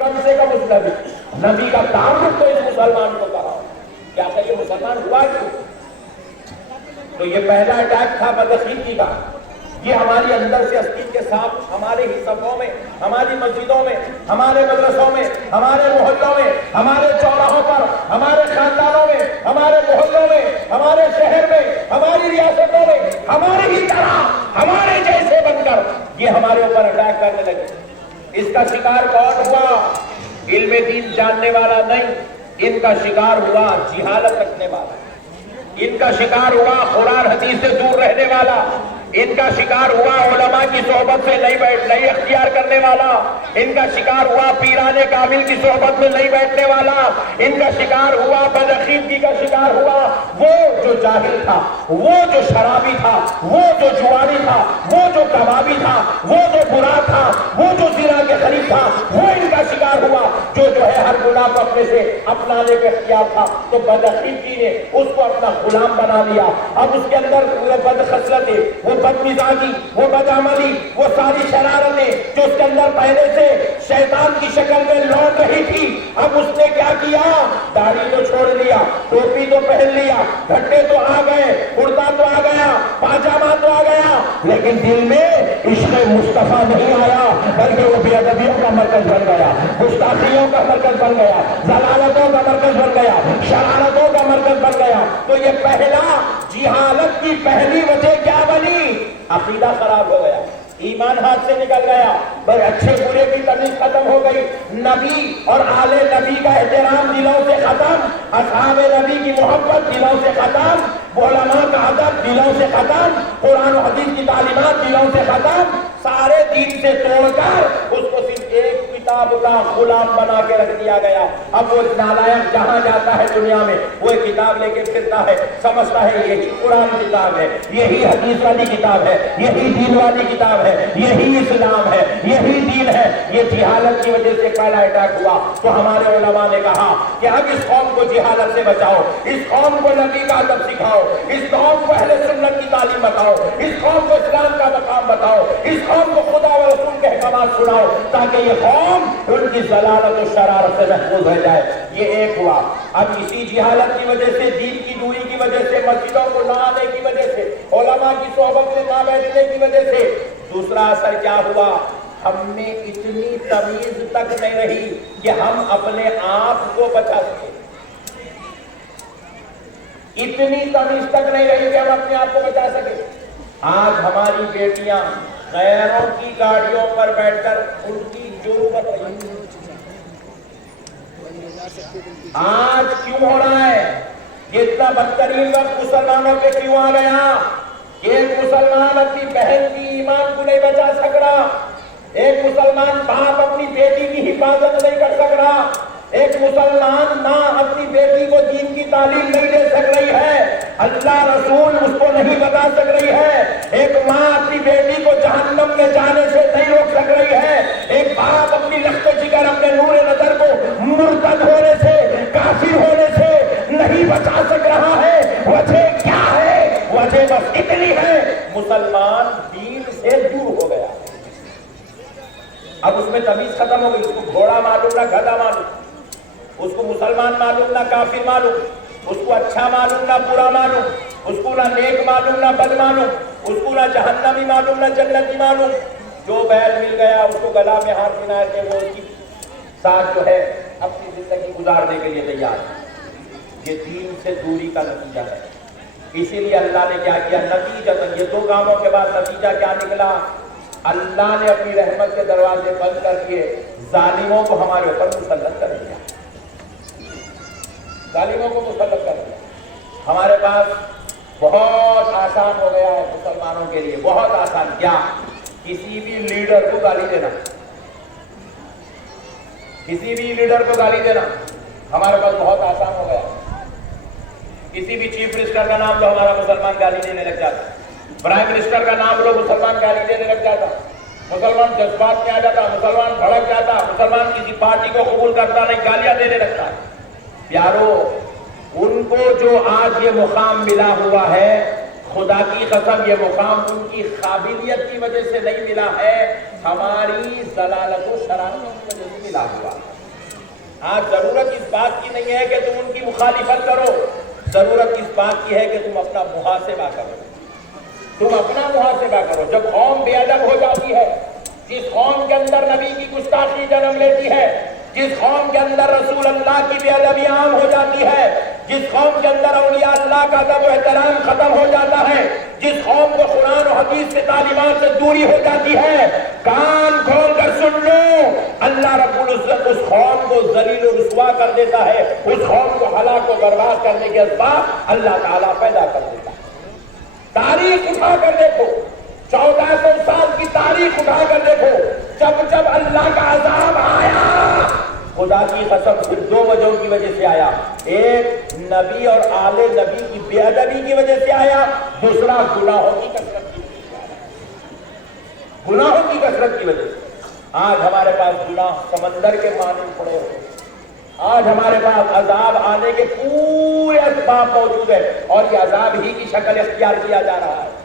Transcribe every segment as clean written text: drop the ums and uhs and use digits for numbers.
کم سے کم اس نبی کا تعارف تو اس مسلمان کو کہا. کیا کہ یہ مسلمان ہوا کیوں؟ تو یہ پہلا اٹیک تھا بدعقیدگی کا. یہ ہماری اندر سے اسکین کے ساتھ ہمارے ہی صفوں میں، ہماری مسجدوں میں، ہمارے مدرسوں میں، ہمارے محلوں میں، ہمارے چوراہوں پر، ہمارے خاندانوں میں، ہمارے محلوں میں، ہمارے شہر میں، ہماری ریاستوں میں، ہمارے ہی طرح ہمارے جیسے بن کر یہ ہمارے اوپر اٹیک کرنے لگے. اس کا شکار کون ہوا؟ علم دین جاننے والا نہیں، ان کا شکار ہوا جہالت رکھنے والا، ان کا شکار ہوا قرآن حدیث سے دور رہنے والا، ان کا شکار ہوا علماء کی صحبت سے نہیں اختیار کرنے والا، ان کا شکار ہوا پیران کامل کی صحبت میں نہیں بیٹھنے والا، ان کا شکار ہوا بدعقیدگی کا شکار ہوا وہ جو جاہل تھا، وہ جو شرابی تھا، وہ جو جواری تھا، وہ جو کبابی تھا، وہ جو برا تھا، وہ جو زنا کے قریب تھا، وہ ان کا شکار ہوا جو ہے ہر گناہ کو اپنے سے اپنانے کا اختیار تھا. تو بدعقیدگی نے اس کو اپنا غلام بنا لیا. اب اس کے اندر وہ بدخصلتیں، وہ بدمزاجی، وہ بدعملی، وہ ساری شرارتیں جو اس کے اندر پہلے سے شیطان کی شکل میں لوٹ رہی تھی، اب اس نے کیا کیا؟ داڑھی تو چھوڑ لیا، ٹوپی تو پہن لیا، گھٹے تو آ گئے، کرتا تو آ گیا، پاجامہ تو آ گیا، لیکن دل میں عشق مصطفیٰ نہیں آیا، بلکہ وہ بے ادبیوں کا مرکز بن گیا، گستاخیوں کا مرکز بن گیا، ضلالتوں کا مرکز بن گیا، شرارتوں کا مرکز بن گیا. تو یہ پہلا جہالت کی پہلی وجہ کیا بنی؟ عقیدہ خراب ہو گیا، ایمان ہاتھ سے نکل گیا، بھائی اچھے برے کی تمیز ختم ہو گئی، نبی اور آل نبی کا احترام دلوں سے ختم، اصحاب نبی کی محبت دلوں سے ختم، علماء کا ادب دلوں سے ختم، قرآن و حدیث کی تعلیمات دلوں سے ختم. سارے دین سے توڑ کر اس کو صرف ایک کتاب کا غلام بنا کے رکھ دیا گیا. اب وہ نالائق جہاں جاتا ہے دنیا میں وہ ایک کتاب لے کے پھرتا ہے، سمجھتا ہے یہی قرآن کتاب ہے، یہی حدیث والی کتاب ہے، یہی دین والی کتاب ہے، یہی اسلام ہے، یہی دین ہے. یہ جہالت کی وجہ سے پہلا اٹیک ہوا. تو ہمارے علماء نے کہا کہ اب اس قوم کو جہالت سے بچاؤ، اس قوم کو نبی کا ادب سکھاؤ، اس قوم کو اہل سنت کی تعلیم بتاؤ، اس قوم کو اسلام کا مقام بتاؤ، اس قوم کو خدا و رسول کے احکامات سناؤ، تاکہ یہ قوم ان کی ضلالت و شرارت سے محفوظ رہ جائے. یہ ایک ہوا. اب اسی جہالت کی وجہ سے، دین کی دوری کی وجہ سے، مسجدوں کو نہ آنے کی وجہ سے، علماء کی صحبت میں نہ بیٹھنے کی وجہ سے دوسرا اثر کیا ہوا؟ ہم میں اتنی تمیز تک نہیں رہی کہ ہم اپنے آپ کو بچا سکیں. اتنی تمیز تک نہیں رہی کہ ہم اپنے آپ کو بچا سکیں. آج ہماری بیٹیاں غیروں کی گاڑیوں پر بیٹھ کر ان کی جرم کر رہی ہیں. آج کیوں ہو رہا ہے؟ یہ اتنا بدترین وقت مسلمانوں پہ کیوں آ گیا؟ ایک مسلمان اپنی بہن کی ایمان کو نہیں بچا سک رہا، ایک مسلمان باپ اپنی بیٹی کی حفاظت نہیں کر سک رہا، ایک مسلمان ماں اپنی بیٹی کو دین کی تعلیم نہیں دے سک رہی ہے، اللہ رسول اس کو نہیں بتا سک رہی ہے، ایک ماں اپنی بیٹی کو جہنم میں جانے سے نہیں روک سک رہی ہے، ایک باپ اپنی لخت جگر اپنے نور نظر کو مرتد ہونے سے، کافر ہونے سے نہیں بچا سک رہا ہے. وجہ کیا ہے؟ وجہ بس اتنی ہے، مسلمان دین سے دور ہو گیا. اب اس میں تمیز ختم ہو گئی. اس کو گھوڑا معلوم نہ گدھا معلوم، اس کو مسلمان معلوم نہ کافر معلوم، اس کو اچھا معلوم نہ برا معلوم، اس کو نہ نیک معلوم نہ بد معلوم، اس کو نہ جہنمی معلوم نہ جنتی معلوم. جو بیل مل گیا اس کو گلا میں ہاتھ ملا کے وہ اس کی ساتھ جو ہے اپنی زندگی گزارنے کے لیے تیار ہے. یہ دین سے دوری کا نتیجہ ہے. اسی لیے اللہ نے کیا کیا؟ نتیجہ یہ دو کاموں کے بعد نتیجہ کیا نکلا؟ اللہ نے اپنی رحمت کے دروازے بند کر دیے، ظالموں کو ہمارے اوپر مسلط کر دیا، ظالموں کو مسلط کر دیا. ہمارے پاس بہت آسان ہو گیا ہے مسلمانوں کے لیے، بہت آسان. کیا؟ کسی بھی لیڈر کو گالی دینا، کسی بھی لیڈر کو گالی دینا ہمارے پاس بہت آسان ہو گیا. کسی بھی چیف منسٹر کا نام لو ہمارا مسلمان گالی دینے لگ جاتا، پرائم منسٹر کا نام لو مسلمان گالی دینے لگ جاتا، مسلمان جذبات میں آ جاتا، مسلمان بھڑک جاتا، مسلمان کسی پارٹی کو قبول کرتا نہیں، گالیاں دینے لگتا. پیارو، ان کو جو آج یہ مقام ملا ہوا ہے، خدا کی قسم یہ مقام ان کی قابلیت کی وجہ سے نہیں ملا ہے، ہماری ضلالت و شرارتوں کی وجہ سے ملا ہوا ہے. آج ضرورت اس بات کی نہیں ہے کہ تم ان کی مخالفت کرو، ضرورت اس بات کی ہے کہ تم اپنا محاسبہ کرو، تم اپنا محاسبہ کرو۔ جب قوم بے ادب ہو جاتی ہے، جس قوم کے اندر نبی کی گستاخی جنم لیتی ہے، جس قوم کے اندر رسول اللہ کی بے ادبی عام ہو جاتی ہے، جس قوم کے اندر اولیاء اللہ کا ادب و احترام ختم ہو جاتا ہے، جس قوم کو قرآن و حدیث سے تعلیمات سے دوری ہو جاتی ہے، کان کھول کر سن لو، اللہ رب العزت اس قوم کو ذلیل و رسوا کر دیتا ہے، اس قوم کو ہلاک و برباد کرنے کے اسباب اللہ تعالیٰ پیدا کر دیتا ہے۔ تاریخ اٹھا کر دیکھو، 1400 سال کی تاریخ اٹھا کر دیکھو، جب جب اللہ کا عذاب آیا، خدا کی قسم صرف دو وجہوں کی وجہ سے آیا، ایک نبی اور آل نبی کی بے ادبی کی وجہ سے آیا، دوسرا گناہوں کی کثرت کی وجہ سے آیا، گناہوں کی کثرت کی وجہ سے۔ آج ہمارے پاس گناہ سمندر کے مانند پڑے ہوئے، آج ہمارے پاس عذاب آنے کے پورے اسباب موجود ہیں، اور یہ عذاب ہی کی شکل اختیار کیا جا رہا ہے۔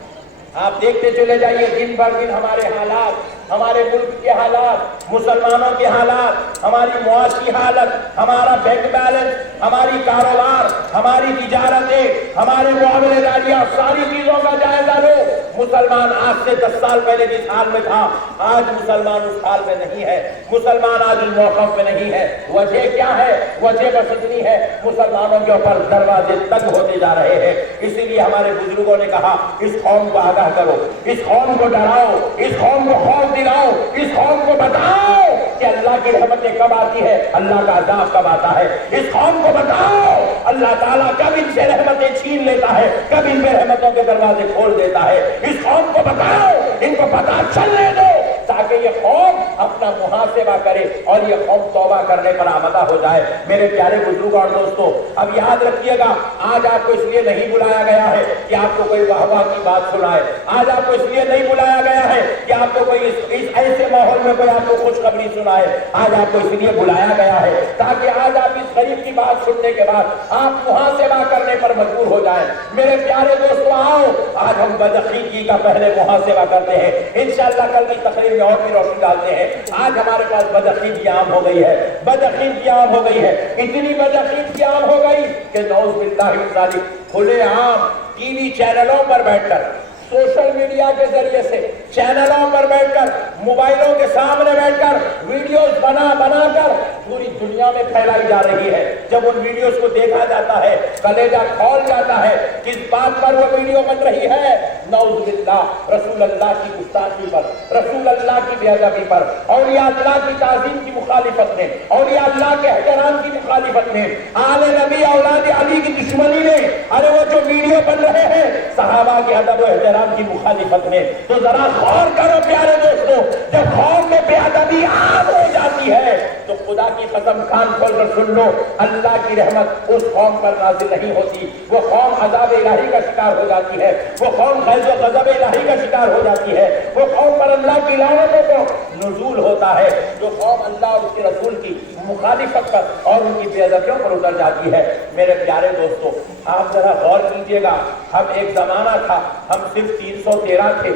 آپ دیکھتے چلے جائیے، دن بھر دن ہمارے حالات، ہمارے ملک کے حالات، مسلمانوں کے حالات، ہماری معاشی حالت، ہمارا بینک بیلنس، ہماری کاروبار، ہماری تجارتیں، ہمارے معاملے داریاں، ساری چیزوں کا جائزہ لو۔ مسلمان آج سے 10 سال پہلے جس حال میں تھا، آج مسلمان اس حال میں نہیں ہے، مسلمان آج اس موقف میں نہیں ہے۔ وجہ کیا ہے؟ وجہ بس اتنی ہے، مسلمانوں کے اوپر دروازے تنگ ہوتے جا رہے ہیں۔ اسی لیے ہمارے بزرگوں نے کہا، اس قوم کو آگاہ کرو، اس قوم کو ڈراؤ، اس قوم کو خوف دلاؤ، اس قوم کو بتاؤ کہ اللہ کی رحمتیں کب آتی ہے، اللہ کا عذاب کب آتا ہے۔ اس قوم کو بتاؤ اللہ تعالیٰ کب ان سے رحمتیں چھین لیتا ہے، کب ان پہ رحمتوں کے دروازے کھول دیتا ہے۔ اس قوم کو بتاؤ، ان کو پتہ چلنے دو، تاکہ یہ قوم اپنا محاسبہ کرے اور یہ قوم توبہ کرنے پر آمادہ ہو جائے۔ میرے پیارے بزرگوں اور دوستوں، اب یاد رکھیے گا، آج آپ کو اس لیے نہیں بلایا گیا ہے کہ آپ کو کوئی واہ واہ کی بات سنائے، آج آپ کو اس لیے نہیں بلایا گیا ہے کہ آپ کو کوئی اس ایسے ماحول میں کوئی آپ کو خوشخبری سنائے، آج آپ کو اس لیے بلایا گیا ہے تاکہ آج آپ اس غریب کی بات سننے کے بعد آپ محاسبہ کرنے پر مجبور ہو جائیں۔ میرے پیارے دوستوں، آؤ آج ہم بدعقیدگی کا پہلے محاسبہ کرتے ہیں، انشاءاللہ کل کی تقریر میں اور بھی روشنی ڈالتے ہیں۔ آج ہمارے پاس بدعقیدگی عام ہو گئی ہے، بدعقیدگی عام ہو گئی ہے، اتنی بدعقیدگی عام ہو گئی کہ نعوذ باللہ من ذالک کھلے عام ٹی وی چینلوں پر بیٹھ کر، سوشل میڈیا کے ذریعے سے چینلوں پر بیٹھ کر، موبائلوں کے سامنے بیٹھ کر ویڈیوز بنا بنا کر پوری دنیا میں پھیلائی جا رہی ہے۔ جب ان ویڈیوز کو دیکھا جاتا ہے، کلیجہ کھول جاتا ہے، کس بات پر وہ ویڈیو بن رہی ہے؟ نعوذ باللہ، رسول اللہ کی گستاخی پر، رسول اللہ کی بے ادبی پر، اولیاء اللہ کی تعظیم کی مخالفت میں، اولیاء اللہ کے احترام کی مخالفت میں، آل نبی اولاد علی کی دشمنی میں، ارے وہ جو ویڈیو بن رہے ہیں صحابہ کے ادب و احترام کی مخالفت میں، تو ذرا غور کرو پیارے دوستوں، جب قوم میں بے ادبی عام ہو جاتی ہے تو خدا کی قسم کان کھول کر سن لو، اللہ کی رحمت اس قوم پر نازل نہیں ہوتی، وہ قوم عذاب الہی کا شکار ہو جاتی ہے، وہ قوم غیظ و غضب الہی کا شکار ہو جاتی ہے، وہ قوم پر اللہ کی لعنتوں کو نزول ہوتا ہے، جو قوم اللہ اور اس کے رسول کی مخالفت پر اور ان کی بے ادبیوں پر اتر جاتی ہے۔ میرے پیارے دوستوں، آپ ذرا غور کیجئے گا، ہم ایک زمانہ تھا ہم صرف 313 تھے،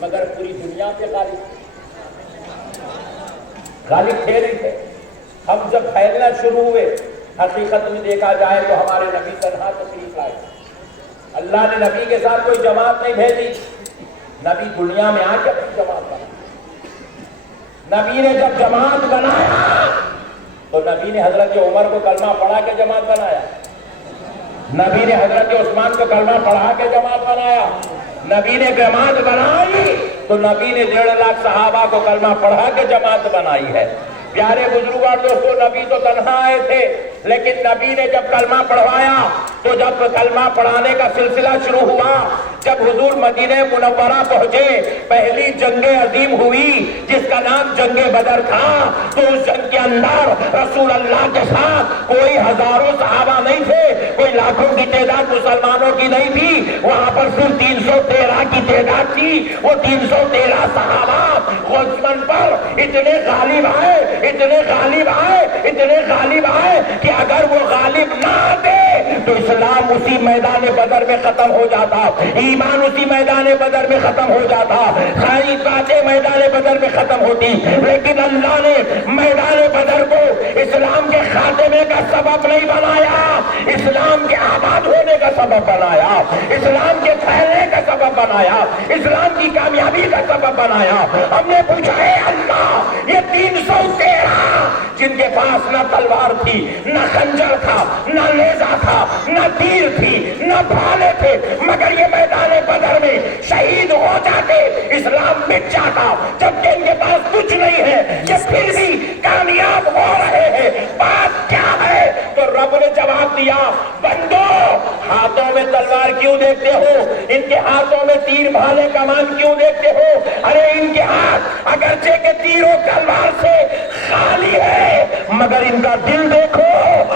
مگر پوری دنیا پہ غالب تھے نہیں تھے۔ ہم جب پھیلنا شروع ہوئے، حقیقت میں دیکھا جائے تو ہمارے نبی تنہا تشریف لائے، اللہ نے نبی کے ساتھ کوئی جماعت نہیں بھیجی، نبی دنیا میں آ کے اپنی جماعت بنا۔ نبی نے جب جماعت بنایا تو نبی نے حضرت عمر کو کلمہ پڑھا کے جماعت بنایا، نبی نے حضرت عثمان کو کلمہ پڑھا کے جماعت بنایا، نبی نے جماعت بنائی تو نبی نے 1.5 لاکھ صحابہ کو کلمہ پڑھا کے جماعت بنائی ہے۔ پیارے بزرگوں اور دوستوں، نبی تو تنہا آئے تھے، لیکن نبی نے جب کلمہ پڑھوایا تو جب کلمہ پڑھانے کا سلسلہ شروع ہوا، جب حضور مدینہ منورہ پہنچے، پہلی جنگ عظیم ہوئی جس کا نام جنگ بدر تھا، تو اس جنگ کے اندر رسول اللہ کے ساتھ کوئی ہزاروں صحابہ نہیں تھے، کوئی لاکھوں کی تعداد مسلمانوں کی نہیں تھی، وہاں پر صرف 313 کی تعداد تھی۔ وہ 313 صحابہ دشمن پر اتنے غالب آئے، اتنے غالب آئے، اتنے غالب آئے کہ اگر وہ غالب نہ آتے تو اسلام اسی میدان بدر میں ختم ہو جاتا، ایمان اسی میدان بدر میں ختم ہو جاتا، ساری باتیں میدان بدر میں ختم ہوتی، لیکن اللہ نے میدان بدر کو اسلام سبب بنایا، اسلام کے پھیلنے کا سبب بنایا، اسلام کی کامیابی کا سبب بنایا۔ ہم نے پوچھا ہے اللہ یہ 313 جن کے پاس نہ تلوار تھی، نہ خنجر تھا، نہ نیزہ تھا، نہ تیر تھی، نہ بھالے تھے، مگر یہ میدان بدر میں شہید ہو جاتے، اسلام مٹ جاتا، جبکہ ان کے پاس کچھ نہیں ہے، یہ پھر بھی کامیاب ہو رہے ہیں۔ بات کیا ہے؟ تو رب نے جواب دیا، بندو ہاتھوں میں تلوار کیوں دیکھتے ہو؟ ان کے ہاتھوں میں تیر بھالے کمان کیوں دیکھتے ہو؟ ارے ان کے ہاتھ اگرچہ کہ تیر و تلوار سے خالی ہے، مگر ان کا دل دیکھو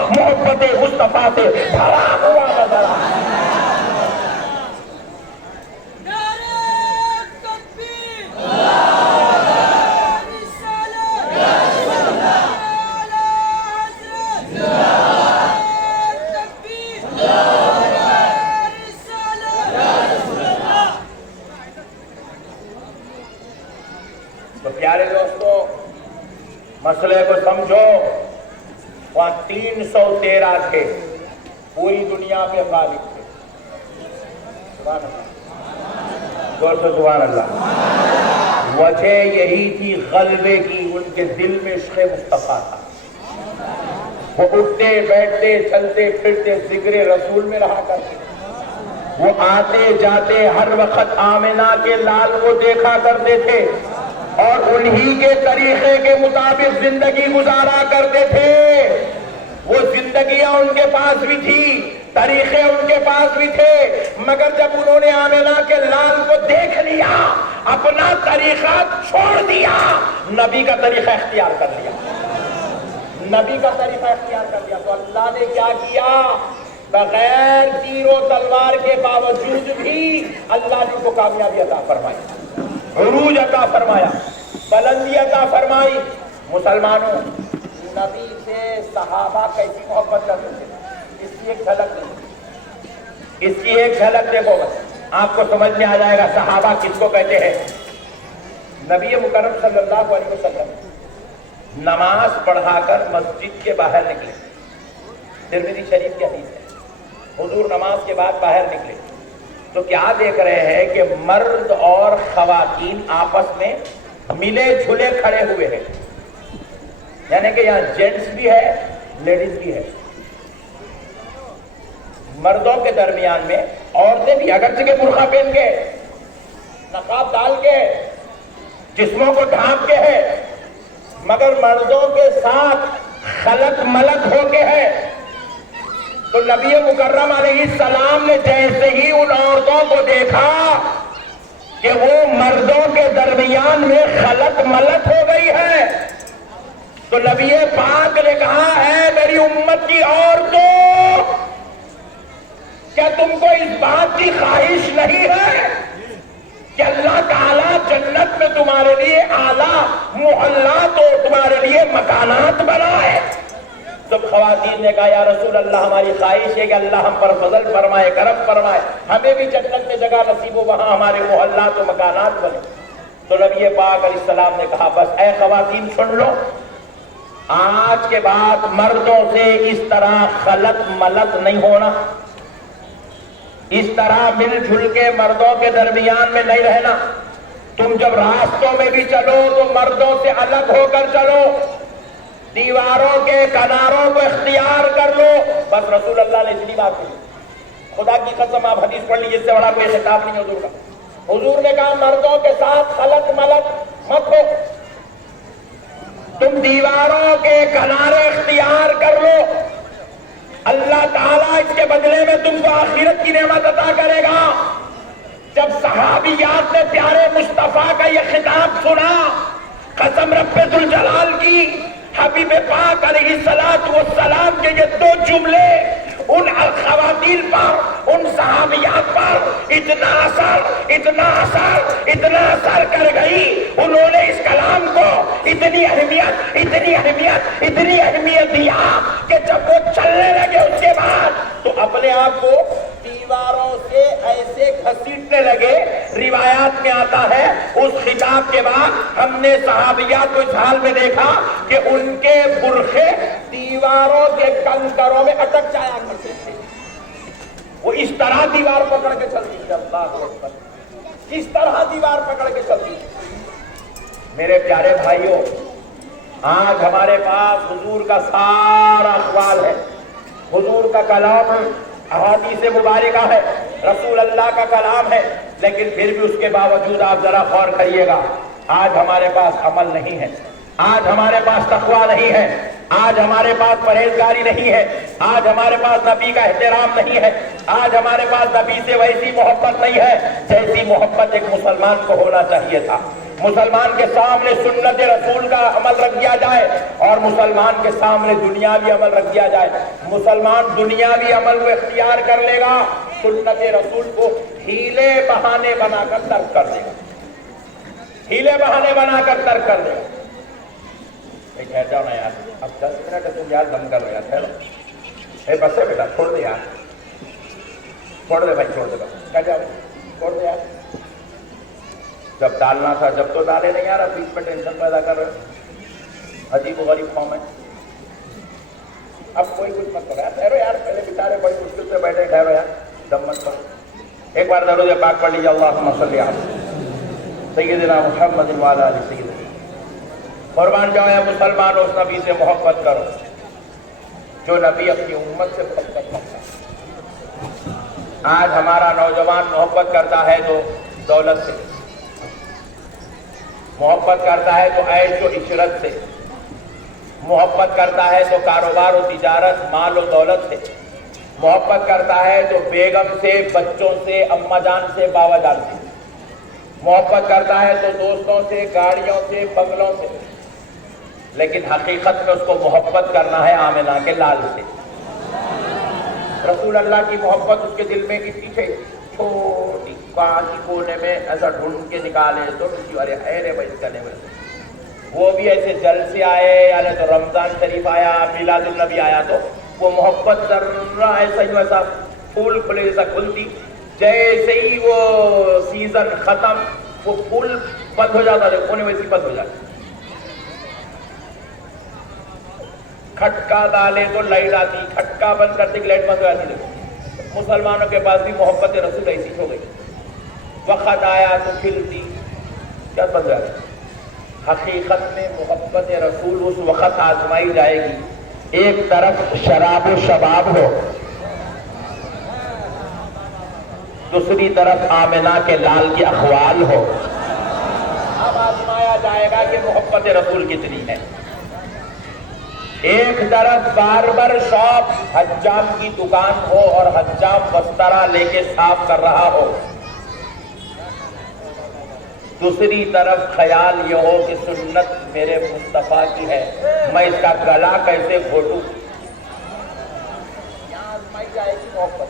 محبت مصطفیٰ سے بھرا ہوا نظر آتا ہے۔ تو پیارے دوستو مسئلے کو سمجھو، وہاں 313 تھے، پوری دنیا پہ غالب تھے۔ سبحان اللہ، زور سے سبحان اللہ۔ وجہ یہی تھی غلبے کی، ان کے دل میں عشق مصطفیٰ تھا۔ وہ اٹھتے بیٹھتے چلتے پھرتے ذکر رسول میں رہا کرتے، وہ آتے جاتے ہر وقت آمنہ کے لال کو دیکھا کرتے تھے اور انہی کے طریقے کے مطابق زندگی گزارا کرتے تھے۔ وہ زندگیاں ان کے پاس بھی تھی، طریقے ان کے پاس بھی تھے، مگر جب انہوں نے آمنہ کے لال کو دیکھ لیا، اپنا طریقہ چھوڑ دیا، نبی کا طریقہ اختیار کر لیا، نبی کا طریقہ اختیار کر لیا۔ تو اللہ نے کیا کیا؟ بغیر تیر و تلوار کے باوجود بھی اللہ نے ان کو کامیابی عطا فرمائی، عروج عطا فرمایا، بلندی عطا فرمائی۔ مسلمانوں، نبی سے صحابہ کیسی محبت کرتے تھے، اس کی ایک جھلک دیکھو، اس کی ایک جھلک دیکھو، بس آپ کو سمجھ میں آ جائے گا صحابہ کس کو کہتے ہیں۔ نبی مکرم صلی اللہ علیہ وسلم نماز پڑھا کر مسجد کے باہر نکلے، ترمذی شریف کی حدیث ہے، حضور نماز کے بعد باہر نکلے تو کیا دیکھ رہے ہیں کہ مرد اور خواتین آپس میں ملے جھلے کھڑے ہوئے ہیں، یعنی کہ یہاں جینٹس بھی ہے لیڈیز بھی ہے، مردوں کے درمیان میں عورتیں بھی اگرچہ کہ برقع پہن کے، نقاب ڈال کے، جسموں کو ڈھانپ کے ہے، مگر مردوں کے ساتھ خلط ملط ہو کے ہے۔ تو نبی مکرم علیہ السلام نے جیسے ہی ان عورتوں کو دیکھا کہ وہ مردوں کے درمیان میں خلط ملط ہو گئی ہے، تو نبی پاک نے کہا، اے میری امت کی عورتوں، کیا تم کو اس بات کی خواہش نہیں ہے کہ اللہ تعالیٰ جنت میں تمہارے لیے اعلیٰ محلات اور تمہارے لیے مکانات بنائے؟ سب خواتین نے کہا، یا رسول اللہ ہماری خواہش ہے کہ اللہ ہم پر فضل فرمائے، کرم فرمائے، ہمیں بھی جنت میں جگہ نصیب ہو، وہاں ہمارے محلات و مکانات بنے۔ تو نبی پاک علیہ السلام نے کہا، بس اے خواتین سن لو، آج کے بعد مردوں سے اس طرح خلط ملط نہیں ہونا، اس طرح مل جھل کے مردوں کے درمیان میں نہیں رہنا۔ تم جب راستوں میں بھی چلو تو مردوں سے الگ ہو کر چلو، دیواروں کے کناروں کو اختیار کر لو۔ بس رسول اللہ نے اتنی بات کی، خدا کی قسم آپ حدیث پڑھ لیجیے، اس سے بڑا کوئی خطاب نہیں حضور کا۔ حضور نے کہا مردوں کے ساتھ خلط ملط مت ہو، تم دیواروں کے کنارے اختیار کر لو، اللہ تعالیٰ اس کے بدلے میں تم کو آخرت کی نعمت عطا کرے گا۔ جب صحابیات نے پیارے مصطفیٰ کا یہ خطاب سنا، قسم رب ذوالجلال کی، حبیب پاک علیہ السلام کے یہ دو جملے ان خواتین پر، ان صحابیات پر اتنا اثر کر گئی، انہوں نے اس کلام کو اتنی اہمیت دیا کہ جب وہ چلنے لگے اس کے بعد تو اپنے آپ کو دیواروں سے ایسے گھسیٹنے لگے۔ روایات میں آتا ہے اس خطاب کے بعد ہم نے صحابیات کو اس حال میں دیکھا کہ ان کے برقعے دیواروں کے کنکروں میں اٹک جایا کرتے تھے۔ وہ اس طرح دیوار پکڑ کے چلتی تھی، اللہ اکبر، اس طرح دیوار پکڑ کے چلتی تھی۔ میرے پیارے بھائیوں، آج ہمارے پاس حضور کا سارا اقوال ہے، حضور کا کلام ہے، احادیث مبارکہ ہے، رسول اللہ کا کلام ہے، لیکن پھر بھی اس کے باوجود آپ ذرا غور کریے گا، آج ہمارے پاس عمل نہیں ہے، آج ہمارے پاس تقویٰ نہیں ہے، آج ہمارے پاس پرہیزگاری نہیں ہے، آج ہمارے پاس نبی کا احترام نہیں ہے، آج ہمارے پاس نبی سے ویسی محبت نہیں ہے جیسی محبت ایک مسلمان کو ہونا چاہیے تھا۔ مسلمان کے سامنے سنت رسول کا عمل رکھ دیا جائے اور مسلمان کے سامنے دنیاوی عمل رکھ دیا جائے۔ مسلمان دنیاوی عمل کو اختیار کر لے گا، سنت رسول کو ہیلے بہانے بنا کر ترک کر دے گا، ہیلے بہانے بنا کر ترک کر دے گا۔ ٹھہر جاؤ نا یار، اب 10 منٹ تم یار دم کر رہے ہیں، ٹھہرو، بس ہے بیٹا، چھوڑ دے یار، چھوڑ دے بھائی، چھوڑ دے بس، کہہ جاؤ، چھوڑ دے یار، جب ڈالنا تھا جب تو ڈالے نہیں یار، اب بیچ میں ٹینشن پیدا کر رہے، عجیب و غریب قوم ہے۔ اب کوئی کچھ مت کرو یار، ٹھہرو یار، پہلے بیچارے بڑی مشکل سے بیٹھے، ٹھہرو یار، دم مت کرو۔ ایک بار درود پاک پڑھ لیجیے، اللہم صلی علی سیدنا محمد وعلی آل سیدنا۔ قربان جاؤ یا مسلمانوں، اس نبی سے محبت کرو جو نبی اپنی امت سے محبت کرتا ہے۔ آج ہمارا نوجوان محبت کرتا ہے تو دولت سے، محبت کرتا ہے تو عیش و عشرت سے، محبت کرتا ہے تو کاروبار و تجارت، مال و دولت سے، محبت کرتا ہے تو بیگم سے، بچوں سے، اماں جان سے، باوا جان سے، محبت کرتا ہے تو دوستوں سے، گاڑیوں سے، بنگلوں سے، لیکن حقیقت میں اس کو محبت کرنا ہے آمنہ کے لال سے۔ رسول اللہ کی محبت اس کے دل میں کتنی تھی، چھوٹی کانچ کونے میں ایسا ڈھونڈ کے نکالے تو ارے رے بھائی اس کا نہیں بولے، وہ بھی ایسے جل سے آئے، یعنی تو رمضان شریف آیا، میلاد النبی آیا تو وہ محبت ذرہ ایسا ہی ویسا پھول کھلے جیسا کھلتی، جیسے ہی وہ سیزن ختم وہ پھول بند ہو جاتا، کونے ویسی بند ہو جاتی، کھٹکا ڈالے تو لائٹ آتی، کھٹکا بند کرتے کہ لائٹ بند ہو جاتی۔ مسلمانوں کے پاس بھی محبت رسول ایسی ہو گئی، وقت آیا تو کھلتی، کیا بند ہو جاتی۔ حقیقت میں محبت رسول اس وقت آزمائی جائے گی، ایک طرف شراب و شباب ہو، دوسری طرف آمنہ کے لال کی اخوال ہو، اب آزمایا جائے گا کہ محبت رسول کتنی ہے۔ ایک طرف باربر شاپ، حجام کی دکان ہو اور حجام بسترا لے کے صاف کر رہا ہو، دوسری طرف خیال یہ ہو کہ سنت میرے مصطفیٰ کی ہے، میں اس کا گلا کیسے گھوٹوں۔ یہاں آزمائی جائے گی محبت۔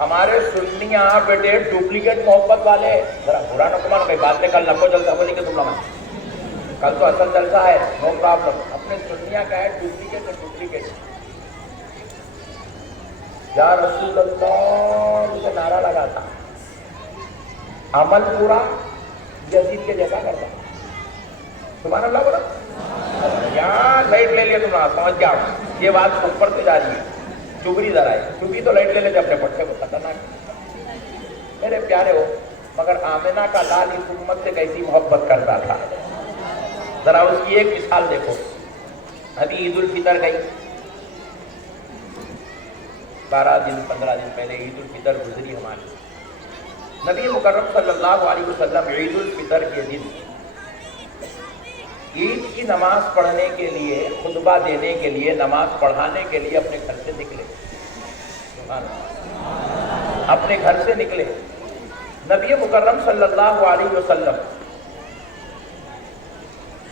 ہمارے سنیاں بیٹے ڈپلیکیٹ محبت والے، ذرا برا نہ کمانو، کئی بات کل نکو جلسہ بولی کہ تم لوگ کل تو اصل جلسہ ہے، نو پرابلم، اپنے سنیاں کا ہے ڈپلیکیٹ ہے، ڈپلیکیٹ۔ یا رسول اللہ مجھے نعرہ لگا تھا، عمل پورا یزید کے جیسا کرتا، سبحان اللہ بولا، یہاں لائٹ لے لیا تم، سمجھ گیا یہ بات اوپر سے جا رہی ہے، چگری ذرا ہے، چگری تو لائٹ لے لیتے اپنے پٹھے کو، خطرناک۔ میرے پیارے ہو، مگر آمنہ کا لال اس امت سے کیسی محبت کرتا تھا، ذرا اس کی ایک مثال دیکھو۔ ابھی عید الفطر گئی، 12 دن 15 دن پہلے عید الفطر گزری ہماری۔ نبی مکرم صلی اللہ علیہ وسلم عید الفطر کے دن عید کی نماز پڑھنے کے لیے، خطبہ دینے کے لیے، نماز پڑھانے کے لیے اپنے گھر سے نکلے، اپنے گھر سے نکلے۔ نبی مکرم صلی اللہ علیہ وسلم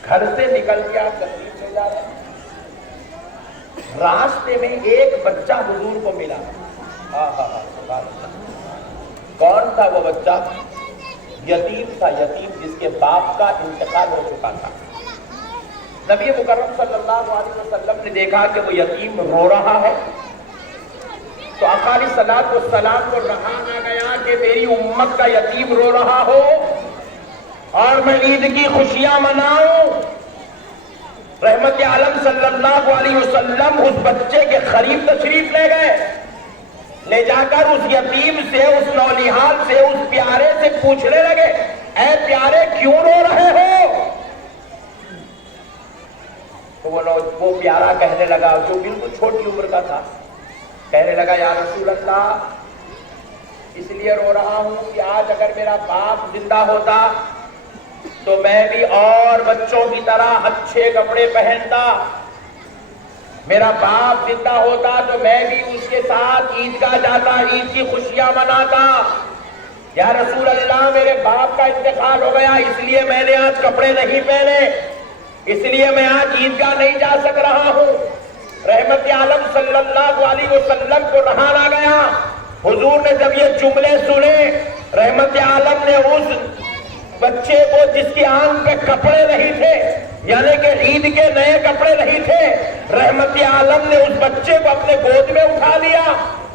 گھر سے نکل کے آپ تشریف لے جا رہے ہیں، راستے میں ایک بچہ حضور کو ملا، کون تھا وہ بچہ؟ یتیم تھا، یتیم جس کے باپ کا انتقال ہو چکا تھا۔ نبی مکرم صلی اللہ علیہ وسلم نے دیکھا کہ وہ یتیم رو رہا ہے، تو آقا علیہ الصلوۃ والسلام کو رہا نہ گیا کہ میری امت کا یتیم رو رہا ہو اور میں عید کی خوشیاں مناؤں۔ رحمت عالم صلی اللہ علیہ وسلم اس بچے کے قریب تشریف لے گئے، لے جا کر اس یتیم سے، اس نونہال سے، اس پیارے سے پوچھنے لگے، اے پیارے کیوں رو رہے ہو؟ تو وہ پیارا کہنے لگا، جو بالکل چھوٹی عمر کا تھا، کہنے لگا یا رسول اللہ اس لیے رو رہا ہوں کہ آج اگر میرا باپ زندہ ہوتا تو میں بھی اور بچوں کی طرح اچھے کپڑے پہنتا، میرا باپ زندہ ہوتا تو میں بھی اس کے ساتھ عیدگاہ جاتا، عید کی خوشیاں مناتا۔ یا رسول اللہ میرے باپ کا انتقال ہو گیا، اس لیے میں نے آج کپڑے نہیں پہنے، اس لیے میں آج عیدگاہ نہیں جا سک رہا ہوں۔ رحمت عالم صلی اللہ علیہ وسلم کو رہا گیا۔ حضور نے جب یہ جملے سنے، رحمت عالم نے اس بچے کو جس کی آنکھ پہ کپڑے نہیں تھے، یعنی کہ عید کے نئے کپڑے نہیں تھے، رحمت عالم نے اس بچے کو اپنے گود میں اٹھا لیا،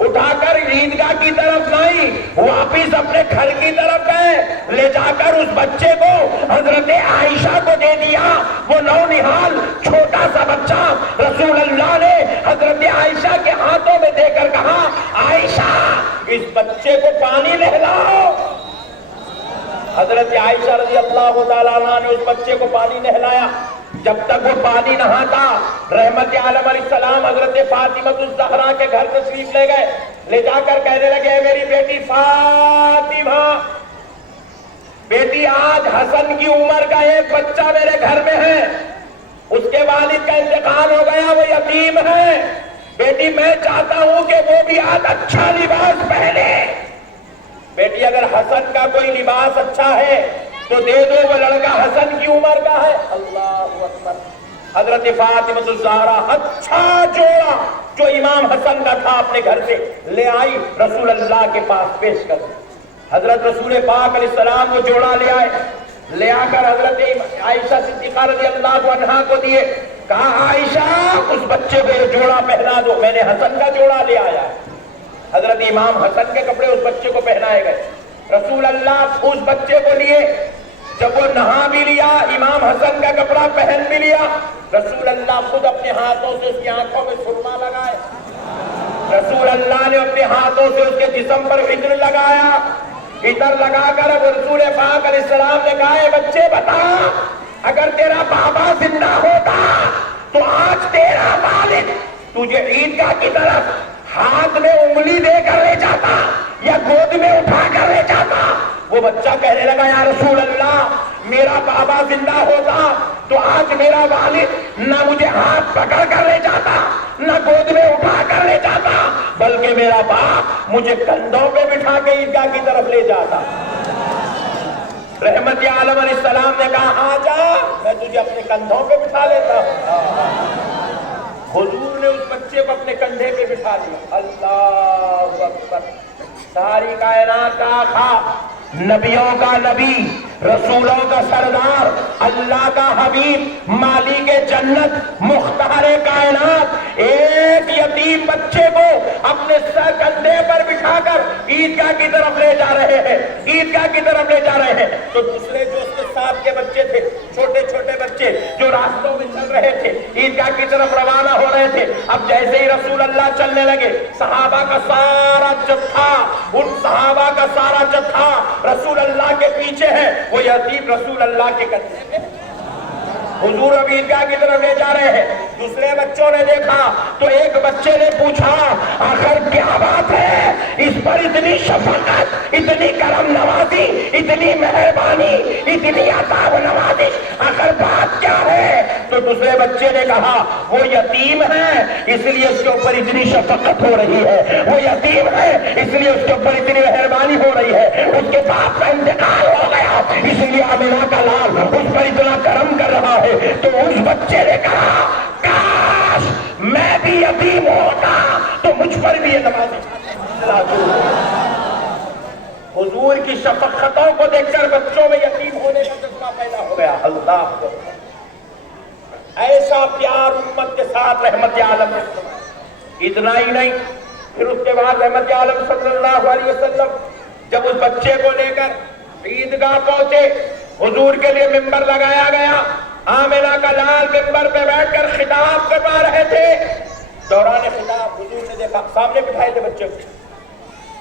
اٹھا کر عیدگاہ کی طرف نہیں، واپس اپنے گھر کی طرف گئے، لے جا کر اس بچے کو حضرت عائشہ کو دے دیا۔ وہ نونہال چھوٹا سا بچہ رسول اللہ نے حضرت عائشہ کے ہاتھوں میں دے کر کہا، عائشہ اس بچے کو پانی نہلاؤ۔ حضرت عائشہ رضی اللہ تعالیٰ عنہ نے اس بچے کو پانی نہلایا۔ جب تک وہ پانی نہاتا، رحمت عالم علیہ السلام حضرت فاطمہ الزہرا کے گھر تشریف لے گئے، لے جا کر کہنے لگے، میری بیٹی فاطمہ، بیٹی آج حسن کی عمر کا ایک بچہ میرے گھر میں ہے، اس کے والد کا انتقال ہو گیا، وہ یتیم ہے، بیٹی میں چاہتا ہوں کہ وہ بھی آج اچھا لباس پہنے۔ بیٹی اگر حسن کا کوئی لباس اچھا ہے تو دے دو، وہ لڑکا حسن کی عمر کا ہے۔ اللہ اکبر۔ حضرت فاطمہ الزہرا اچھا جوڑا جو امام حسن کا تھا اپنے گھر سے لے آئی، رسول اللہ کے پاس پیش کر دی۔ حضرت رسول پاک علیہ السلام وہ جوڑا لے آئے، لے آ کر حضرت عائشہ صدیقہ رضی اللہ عنہا کو دیے، کہا عائشہ اس بچے کو یہ جوڑا پہنا دو، میں نے حسن کا جوڑا لے آیا۔ حضرت امام حسن کے کپڑے اس بچے کو پہنائے گئے، رسول اللہ اس بچے کو لیے، جب وہ نہا بھی لیا، امام حسن کا کپڑا پہن بھی لیا، رسول اللہ خود اپنے ہاتھوں سے اس کی آنکھوں میں سرما لگائے، رسول اللہ نے اپنے ہاتھوں سے اس کے جسم پر عطر لگایا، عطر لگا کر اب رسول پاک علیہ السلام نے کہا، اے بچے بتا، اگر تیرا بابا زندہ ہوتا تو آج تیرا والد تجھے عیدگاہ کی طرف ہاتھ میں انگلی دے کر لے جاتا یا گود میں اٹھا کر لے جاتا۔ وہ بچہ کہنے لگا، یا رسول اللہ میرا بابا زندہ ہوتا تو آج میرا والد نہ مجھے ہاتھ پکڑ کر لے جاتا، نہ گود میں اٹھا کر لے جاتا، بلکہ میرا باپ مجھے کندھوں پہ بٹھا کے عیدگاہ کی طرف لے جاتا۔ رحمت عالم علیہ السلام نے کہا، آجا میں تجھے اپنے کندھوں پہ بٹھا لیتا ہوں۔ حضور نے اس بچے کو اپنے کندھے پہ بٹھا لیا۔ اللہ اکبر۔ ساری کائنات کا آقا، نبیوں کا نبی، رسولوں کا سردار، اللہ کا حبیب، مالک جنت، مختار کائنات، ایک یتیم بچے کو اپنے سر کندھے پر بٹھا کر عیدگاہ کی طرف لے جا رہے ہیں، عیدگاہ کی طرف لے جا رہے ہیں۔ تو دوسرے جو اس کے ساتھ کے بچے تھے، چھوٹے چھوٹے بچے جو راستوں میں چل رہے تھے، عیدگاہ کی طرف روانہ ہو رہے تھے، اب جیسے ہی رسول اللہ چلنے لگے، صحابہ کا سارا جتھا، ان صحابہ کا سارا جتھا رسول اللہ کے پیچھے ہے، وہ یتیم رسول اللہ کے کندھے پہ، حضور اب عیدگاہ کی طرف لے جا رہے ہیں۔ دوسرے بچوں نے دیکھا تو ایک بچے نے پوچھا، آخر کیا بات ہے، اس پر اتنی شفقت، اتنی کرم نوازی، اتنی مہربانی، اتنی عطا و نوازش، آخر بات کیا ہے؟ تو دوسرے بچے نے کہا، وہ یتیم ہے اس لیے اس کے اوپر اتنی شفقت ہو رہی ہے، وہ یتیم ہے اس لیے اس کے اوپر اتنی مہربانی ہو رہی ہے، اس کے باپ کا انتقال ہو گیا اس لیے آمنہ کا لال اس پر اتنا کرم کر رہا ہے۔ تو اس بچے نے کہا، کاش میں بھی یتیم ہوتا تو مجھ پر بھی یہ نوازش۔ حضور کی شفقتوں کو دیکھ کر بچوں میں یتیم ہونے کا جذبہ پیدا ہو گیا۔ اللہ ایسا پیار امت کے ساتھ رحمت عالم نے فرمایا۔ اتنا ہی نہیں، پھر اس کے بعد رحمت عالم صلی اللہ علیہ وسلم جب اس بچے کو لے کر عیدگاہ پہنچے، حضور کے لیے ممبر لگایا گیا، آمنہ کا لال ممبر پہ بیٹھ کر خطاب کروا رہے تھے۔ دوران خطاب حضور نے دیکھا، سامنے بٹھائے تھے بچے کو،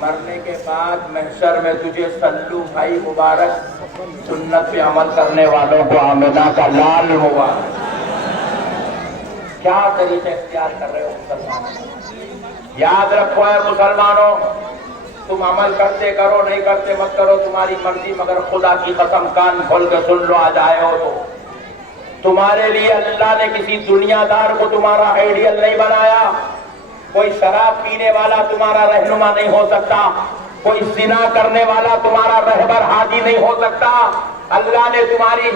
مرنے کے بعد محشر میں تجھے سلو بھائی مبارک سنت پہ عمل کرنے والوں کو آمنہ کا لال مبارک. کیا طریقے اختیار کر رہے ہو مسلمانوں؟ یاد رکھو اے مسلمانوں، تم عمل کرتے کرو نہیں کرتے مت کرو، تمہاری مرضی، مگر خدا کی قسم کان کھول کے سن لو، آج آئے ہو تو تمہارے لیے اللہ نے کسی دنیا دار کو تمہارا آئیڈیل نہیں بنایا. کوئی شراب پینے والا تمہارا رہنما نہیں ہو سکتا، کوئی زنا کرنے والا تمہارا رہبر ہادی نہیں ہو سکتا. اللہ نے تمہاری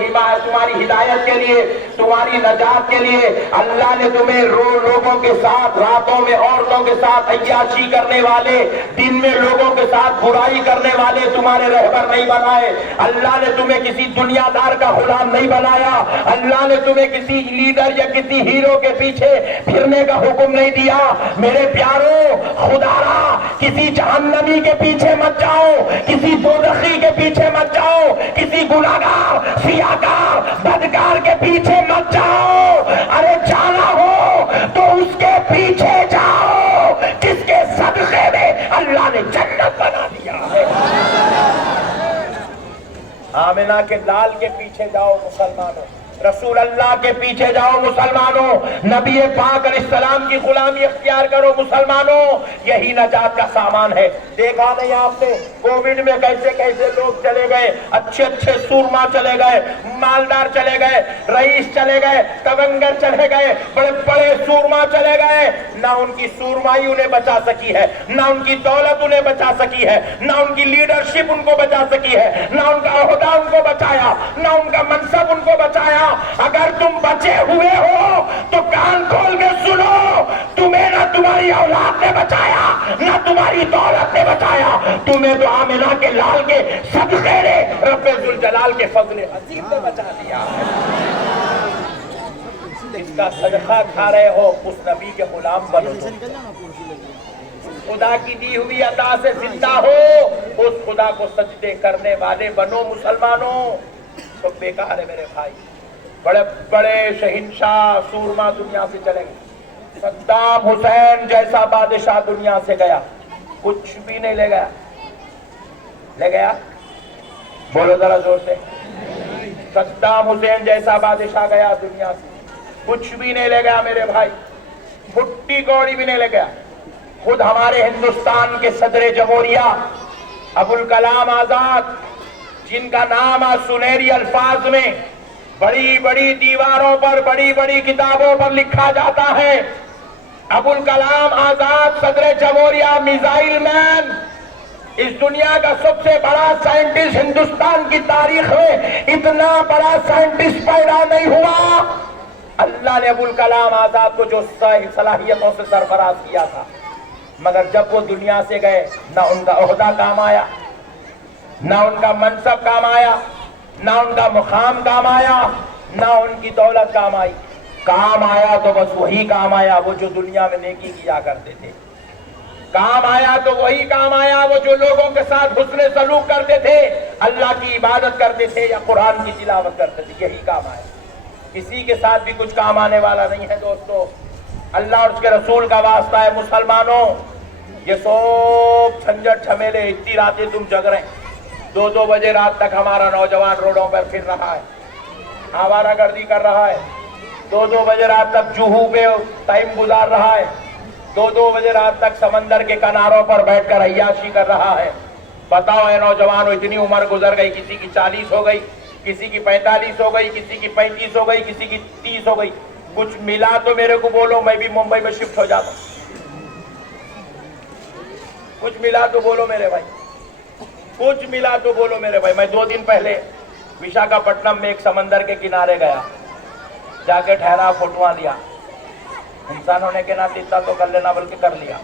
ہدایت کے لیے، تمہاری نجات کے لیے اللہ نے تمہیں لوگوں کے ساتھ، راتوں میں عورتوں کے ساتھ عیاشی کرنے والے، دن میں لوگوں کے ساتھ برائی کرنے والے تمہارے رہبر نہیں بنائے. اللہ نے تمہیں کسی دنیا دار کا غلام نہیں بنایا. اللہ نے تمہیں کسی لیڈر یا کسی ہیرو کے پیچھے پھرنے کا حکم نہیں دیا. میرے پیاروں، خدا را کسی جہنمی کے پیچھے مت جاؤ، کسی دوزخی کے پیچھے مت جاؤ، کسی گناہگار، سیاہکار، بدکار کے پیچھے مت جاؤ. ارے جانا ہو تو اس کے پیچھے جاؤ جس کے صدقے میں اللہ نے جنت بنا دیا ہے. آمنہ کے لال کے پیچھے جاؤ مسلمانوں، رسول اللہ کے پیچھے جاؤ مسلمانوں، نبی پاک علیہ السلام کی غلامی اختیار کرو مسلمانوں. یہی نجات کا سامان ہے. دیکھا نہیں آپ نے کووڈ میں کیسے کیسے لوگ چلے گئے، اچھے اچھے سورما چلے گئے، مالدار چلے گئے، رئیس چلے گئے، تونگر چلے گئے، بڑے بڑے سورما چلے گئے. نہ ان کی سورمائی انہیں بچا سکی ہے، نہ ان کی دولت انہیں بچا سکی ہے، نہ ان کی لیڈرشپ ان کو بچا سکی ہے، نہ ان کا عہدہ ان کو بچایا، نہ ان کا منصب ان کو بچایا. اگر تم بچے ہوئے ہو تو کان کھول کے سنو، تمہیں نہ تمہاری اولاد نے بچایا، نہ تمہاری دولت نے بچایا، تمہیں تو آمنہ کے لال کے صدقے نے، رب ذوالجلال کے فضل عظیم نے بچا دیا. اس کا صدقہ کھا رہے ہو، اس نبی کے غلام بنو، خدا کی دی ہوئی عطا سے زندہ ہو، اس خدا کو سجدے کرنے والے بنو مسلمانوں. تو بیکار ہے میرے بھائی. بڑے بڑے شہنشاہ سورما دنیا سے چلے گئے. صدام حسین جیسا بادشاہ دنیا سے گیا، کچھ بھی نہیں لے گیا. لے گیا؟ بولو ذرا زور سے. صدام حسین جیسا بادشاہ گیا دنیا سے، کچھ بھی نہیں لے گیا میرے بھائی، پھٹی کوڑی بھی نہیں لے گیا. خود ہمارے ہندوستان کے صدر جمہوریہ ابوالکلام آزاد، جن کا نام سنہری الفاظ میں بڑی بڑی دیواروں پر، بڑی بڑی کتابوں پر لکھا جاتا ہے، ابوالکلام آزاد صدر جمہوریہ، میزائل مین، اس دنیا کا سب سے بڑا سائنٹسٹ. ہندوستان کی تاریخ میں اتنا بڑا سائنٹسٹ پیدا نہیں ہوا. اللہ نے ابوالکلام آزاد کو جو صلاحیتوں سے سرفراز کیا تھا، مگر جب وہ دنیا سے گئے، نہ ان کا عہدہ کام آیا، نہ ان کا منصب کام آیا، نہ ان کا مقام کام آیا، نہ ان کی دولت کام آئی. کام آیا تو بس وہی کام آیا وہ جو دنیا میں نیکی کیا کرتے تھے. کام آیا تو وہی کام آیا وہ جو لوگوں کے ساتھ حسن سلوک کرتے تھے، اللہ کی عبادت کرتے تھے یا قرآن کی تلاوت کرتے تھے. یہی کام آیا. کسی کے ساتھ بھی کچھ کام آنے والا نہیں ہے دوستو. اللہ اور اس کے رسول کا واسطہ ہے مسلمانوں. یہ سب جھنجھٹ جھمیلے، اتنی راتیں تم جگ رہے ہیں، 2 بجے رات تک ہمارا نوجوان روڈوں پر پھر رہا ہے، آوارہ گردی کر رہا ہے، 2 بجے رات تک جوہو پہ ٹائم گزار رہا ہے، 2 بجے رات تک سمندر کے کناروں پر بیٹھ کر عیاشی کر رہا ہے. بتاؤ اے نوجوانوں، اتنی عمر گزر گئی، کسی کی 40 ہو گئی، کسی کی 45 ہو گئی، کسی کی 35 ہو گئی، کسی کی 30 ہو گئی. کچھ ملا تو میرے کو بولو، میں بھی ممبئی میں شفٹ ہو جاتا ہوں. کچھ ملا تو بولو میرے بھائی، کچھ ملا تو بولو میرے بھائی. میں 2 دن پہلے وشاکھاپٹنم میں ایک سمندر کے کنارے گیا، جا کے ٹھہرا، فوٹواں لیا. انسان ہونے کے ناطے اتنا تو کر لینا، بلکہ کر لیا.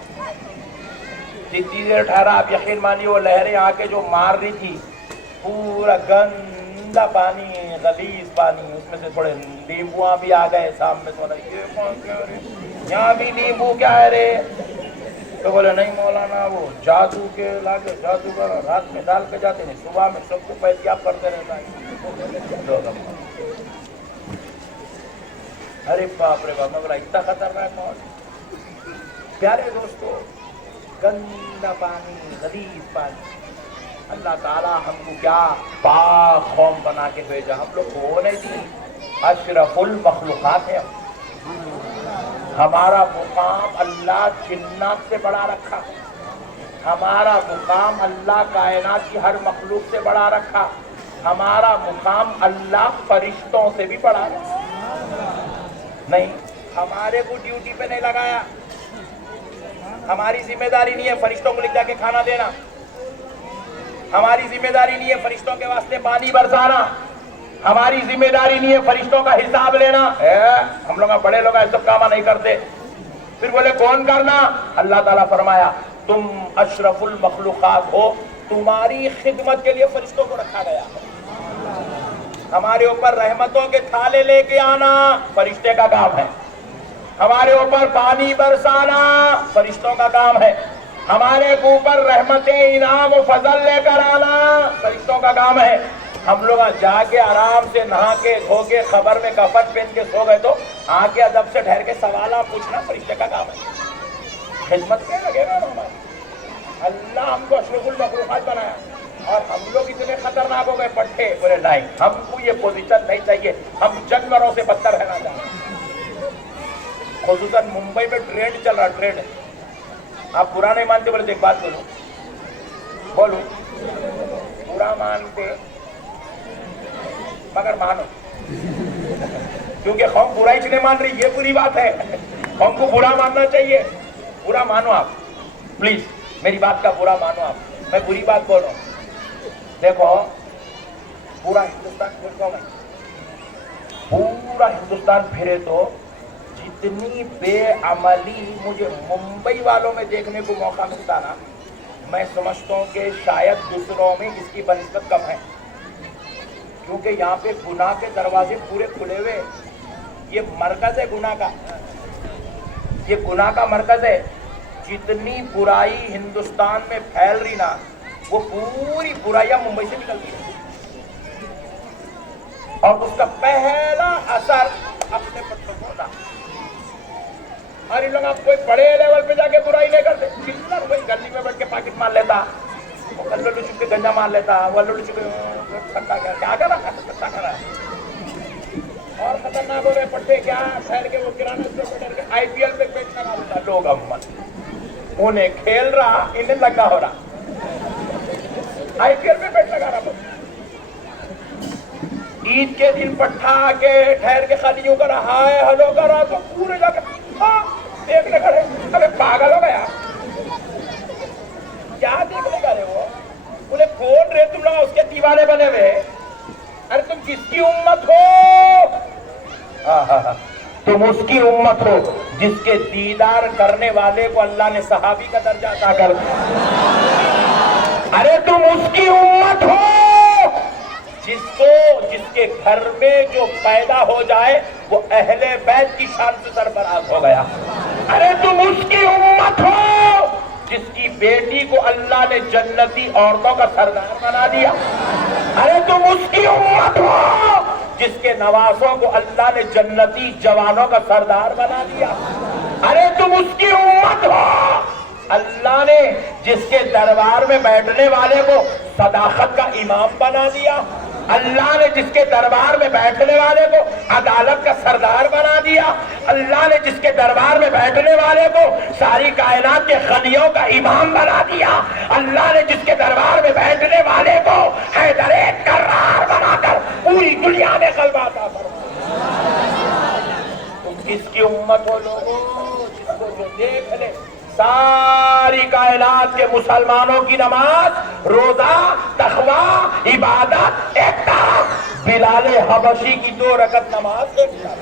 جتنی دیر ٹھہرا، آپ یقین مانیے وہ لہریں آ کے جو مار رہی تھی، پورا گندا پانی، غلیظ پانی، اس میں سے تھوڑے نیمبو بھی آ گئے سامنے. تو یہ کون کہہ رہے یہاں بھی نیمبو کیا ہے رے؟ تو بولے نہیں مولانا، وہ جادو کے لاگے جادوگر رات میں ڈال کے جاتے ہیں، صبح میں سب کو پیتیاب کرتے رہتا ہے. ارے باپ رے باپ، میں بولا اتنا خطرناک کون؟ پیارے دوستو، گندا پانی، غلیظ پانی. اللہ تعالیٰ ہم کو کیا پاک قوم بنا کے بھیجا. ہم لوگ ہونے دی اشرف المخلوقات ہے. ہمارا مقام اللہ جنات سے بڑا رکھا. ہمارا مقام اللہ کائنات کی ہر مخلوق سے بڑا رکھا. ہمارا مقام اللہ فرشتوں سے بھی بڑا رکھا. نہیں، ہمارے کو ڈیوٹی پہ نہیں لگایا. ہماری ذمہ داری نہیں ہے فرشتوں کو لے جا کے کھانا دینا. ہماری ذمہ داری نہیں ہے فرشتوں کے واسطے پانی برسانا. ہماری ذمہ داری نہیں ہے فرشتوں کا حساب لینا. ہم لوگ بڑے لوگ ایسا کام نہیں کرتے. پھر بولے کون کرنا؟ اللہ تعالیٰ فرمایا تم اشرف المخلوقات ہو، تمہاری خدمت کے لیے فرشتوں کو رکھا گیا. ہمارے اوپر رحمتوں کے تھالے لے کے آنا فرشتے کا کام ہے. ہمارے اوپر پانی برسانا فرشتوں کا کام ہے. ہمارے اوپر رحمتیں انعام و فضل لے کر آنا فرشتوں کا کام ہے. ہم لوگ جا کے آرام سے نہا کے دھو کے خبر میں کفن پہن کے سو گئے تو آ کے ادب سے ٹھہر کے سوالات پوچھنا فرشتے کا کام ہے. خدمت کیا لگے گا ہماری. اللہ ہم کو اشرف المخلوقات بنایا اور ہم لوگ اتنے خطرناک ہو گئے پٹھے. بولے نہیں، ہم کو یہ پوزیشن نہیں چاہیے، ہم جانوروں سے بدتر رہنا چاہتے ہیں. خصوصاً ممبئی میں ٹرینڈ چل رہا. ٹرینڈ آپ برا نہیں مانتے؟ بولے تو ایک بات بولو برا مانتے مگر مانو، کیونکہ قوم برا ہی نہیں مان رہی. یہ بری بات ہے. قوم کو برا ماننا چاہیے. برا مانو آپ، پلیز میری بات کا برا مانو آپ. میں بری بات بول رہا ہوں. دیکھو پورا ہندوستان پھرتا ہوں میں، پورا ہندوستان پھرے تو جتنی بے عملی مجھے ممبئی والوں میں دیکھنے کو موقع ملتا نا، میں سمجھتا ہوں کہ شاید دوسروں میں اس کی بنسبت کم ہے. کیونکہ یہاں پہ گناہ کے دروازے پورے کھلے ہوئے. یہ مرکز ہے گناہ کا، یہ گناہ کا مرکز ہے. جتنی برائی ہندوستان میں پھیل رہی نا، وہ پوری برائیاں ممبئی سے نکلتی ہیں. اور اس کا پہلا اثر اپنے پر ہوتا. اور ان لوگ آپ کوئی بڑے لیول پہ جا کے برائی نہیں کرتے. کتنا کوئی گلی میں بیٹھ کے پاکٹ مار لیتا، لڈو چپ کے گنجا مار لیتا، وہ لڈو چپ کیا کرا اور خطرناک ہو گئے پٹھے. کیا ٹھہر کے وہ کرانے کے آئی پی ایل پہ پیٹ لگا ہوتا. لوگ امن انہیں کھیل رہا، انہیں لگا ہو رہا. آئی پی ایل پہ پیٹ لگا رہا. عید کے دن پٹھا کے ٹھہر کے خالی یوں کرا، ہائے ہلو کرا تو پورے جا کے دیکھنے کھڑے. ارے پاگل ہو گیا، کیا دیکھنے کا رہے وہ؟ بولے کون رہے تم لوگ اس کے دیوانے بنے ہوئے؟ ارے تم کس کی امت ہو؟ تم اس کی امت ہو جس کے دیدار کرنے والے کو اللہ نے صحابی کا درجہ عطا کر دیا. ارے تم اس کی امت ہو جس کے گھر میں جو پیدا ہو جائے وہ اہل بیت کی شان سے سرفراز ہو گیا. ارے تم اس کی امت ہو جس کی بیٹی کو اللہ نے جنتی عورتوں کا سردار بنا دیا. ارے تم اس کی امت ہو جس کے نوازوں کو اللہ نے جنتی جوانوں کا سردار بنا دیا. ارے تم اس کی امت ہو اللہ نے جس کے دربار میں بیٹھنے والے کو صداقت کا امام بنا دیا. اللہ نے جس کے دربار میں بیٹھنے والے کو عدالت کا سردار بنا دیا. اللہ نے جس کے دربار میں بیٹھنے والے کو ساری کائنات کے غنیوں کا امام بنا دیا. اللہ نے جس کے دربار میں بیٹھنے والے کو حیدر کرار بنا کر پوری دنیا میں غلبہ عطا فرمایا. تم کس کی امت ہو لوگوں؟ جس کو جو دیکھ لے ساری کائنات کے مسلمانوں کی نماز، روزہ، تقوی، عبادت ایک طرف، بلال حبشی کی 2 رکعت نماز ایک طرف.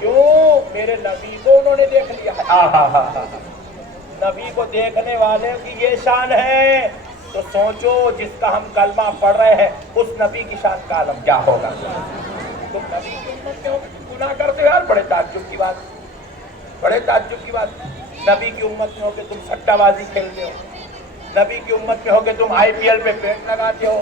کیوں؟ میرے نبی کو انہوں نے دیکھ لیا. نبی کو دیکھنے والے کی یہ شان ہے تو سوچو جس کا ہم کلمہ پڑھ رہے ہیں اس نبی کی شان کا عالم کیا ہوگا. تم نبی کی امت میں ہو گناہ کرتے ہو یار، بڑے تعجب کی بات، بڑے تعجب کی بات. نبی کی امت میں ہو کہ تم سٹہ بازی کھیلتے ہو. نبی کی امت میں ہو کہ تم آئی پی ایل پہ پیٹ لگاتے ہو.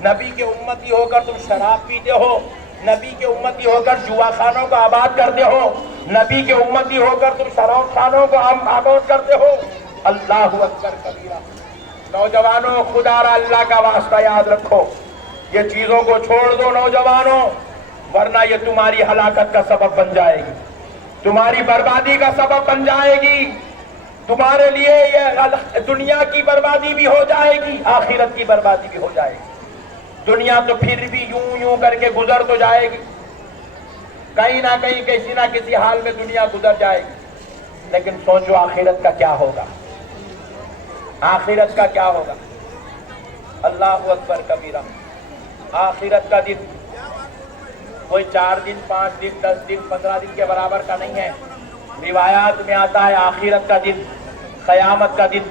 نبی کے امتی ہو کر تم شراب پیتے ہو. نبی کے امتی ہو کر جوا خانوں کو آباد کرتے ہو. نبی کے امتی ہو کر تم شراب خانوں کو ہم آباد کرتے ہو. اللہ اکبر کبیرہ. نوجوانوں خدا را اللہ کا واسطہ یاد رکھو, یہ چیزوں کو چھوڑ دو نوجوانوں, ورنہ یہ تمہاری ہلاکت کا سبب بن جائے گی, تمہاری بربادی کا سبب بن جائے گی. تمہارے لیے یہ دنیا کی بربادی بھی ہو جائے گی, آخرت کی بربادی بھی ہو جائے گی. دنیا تو پھر بھی یوں یوں کر کے گزر تو جائے گی, کہیں نہ کہیں کسی نہ کسی حال میں دنیا گزر جائے گی, لیکن سوچو آخرت کا کیا ہوگا, آخرت کا کیا ہوگا. اللہ اکبر کبیرہ. آخرت کا دن کوئی 4 دن 5 دن 10 دن 15 دن کے برابر کا نہیں ہے. روایات میں آتا ہے آخرت کا دن, قیامت کا دن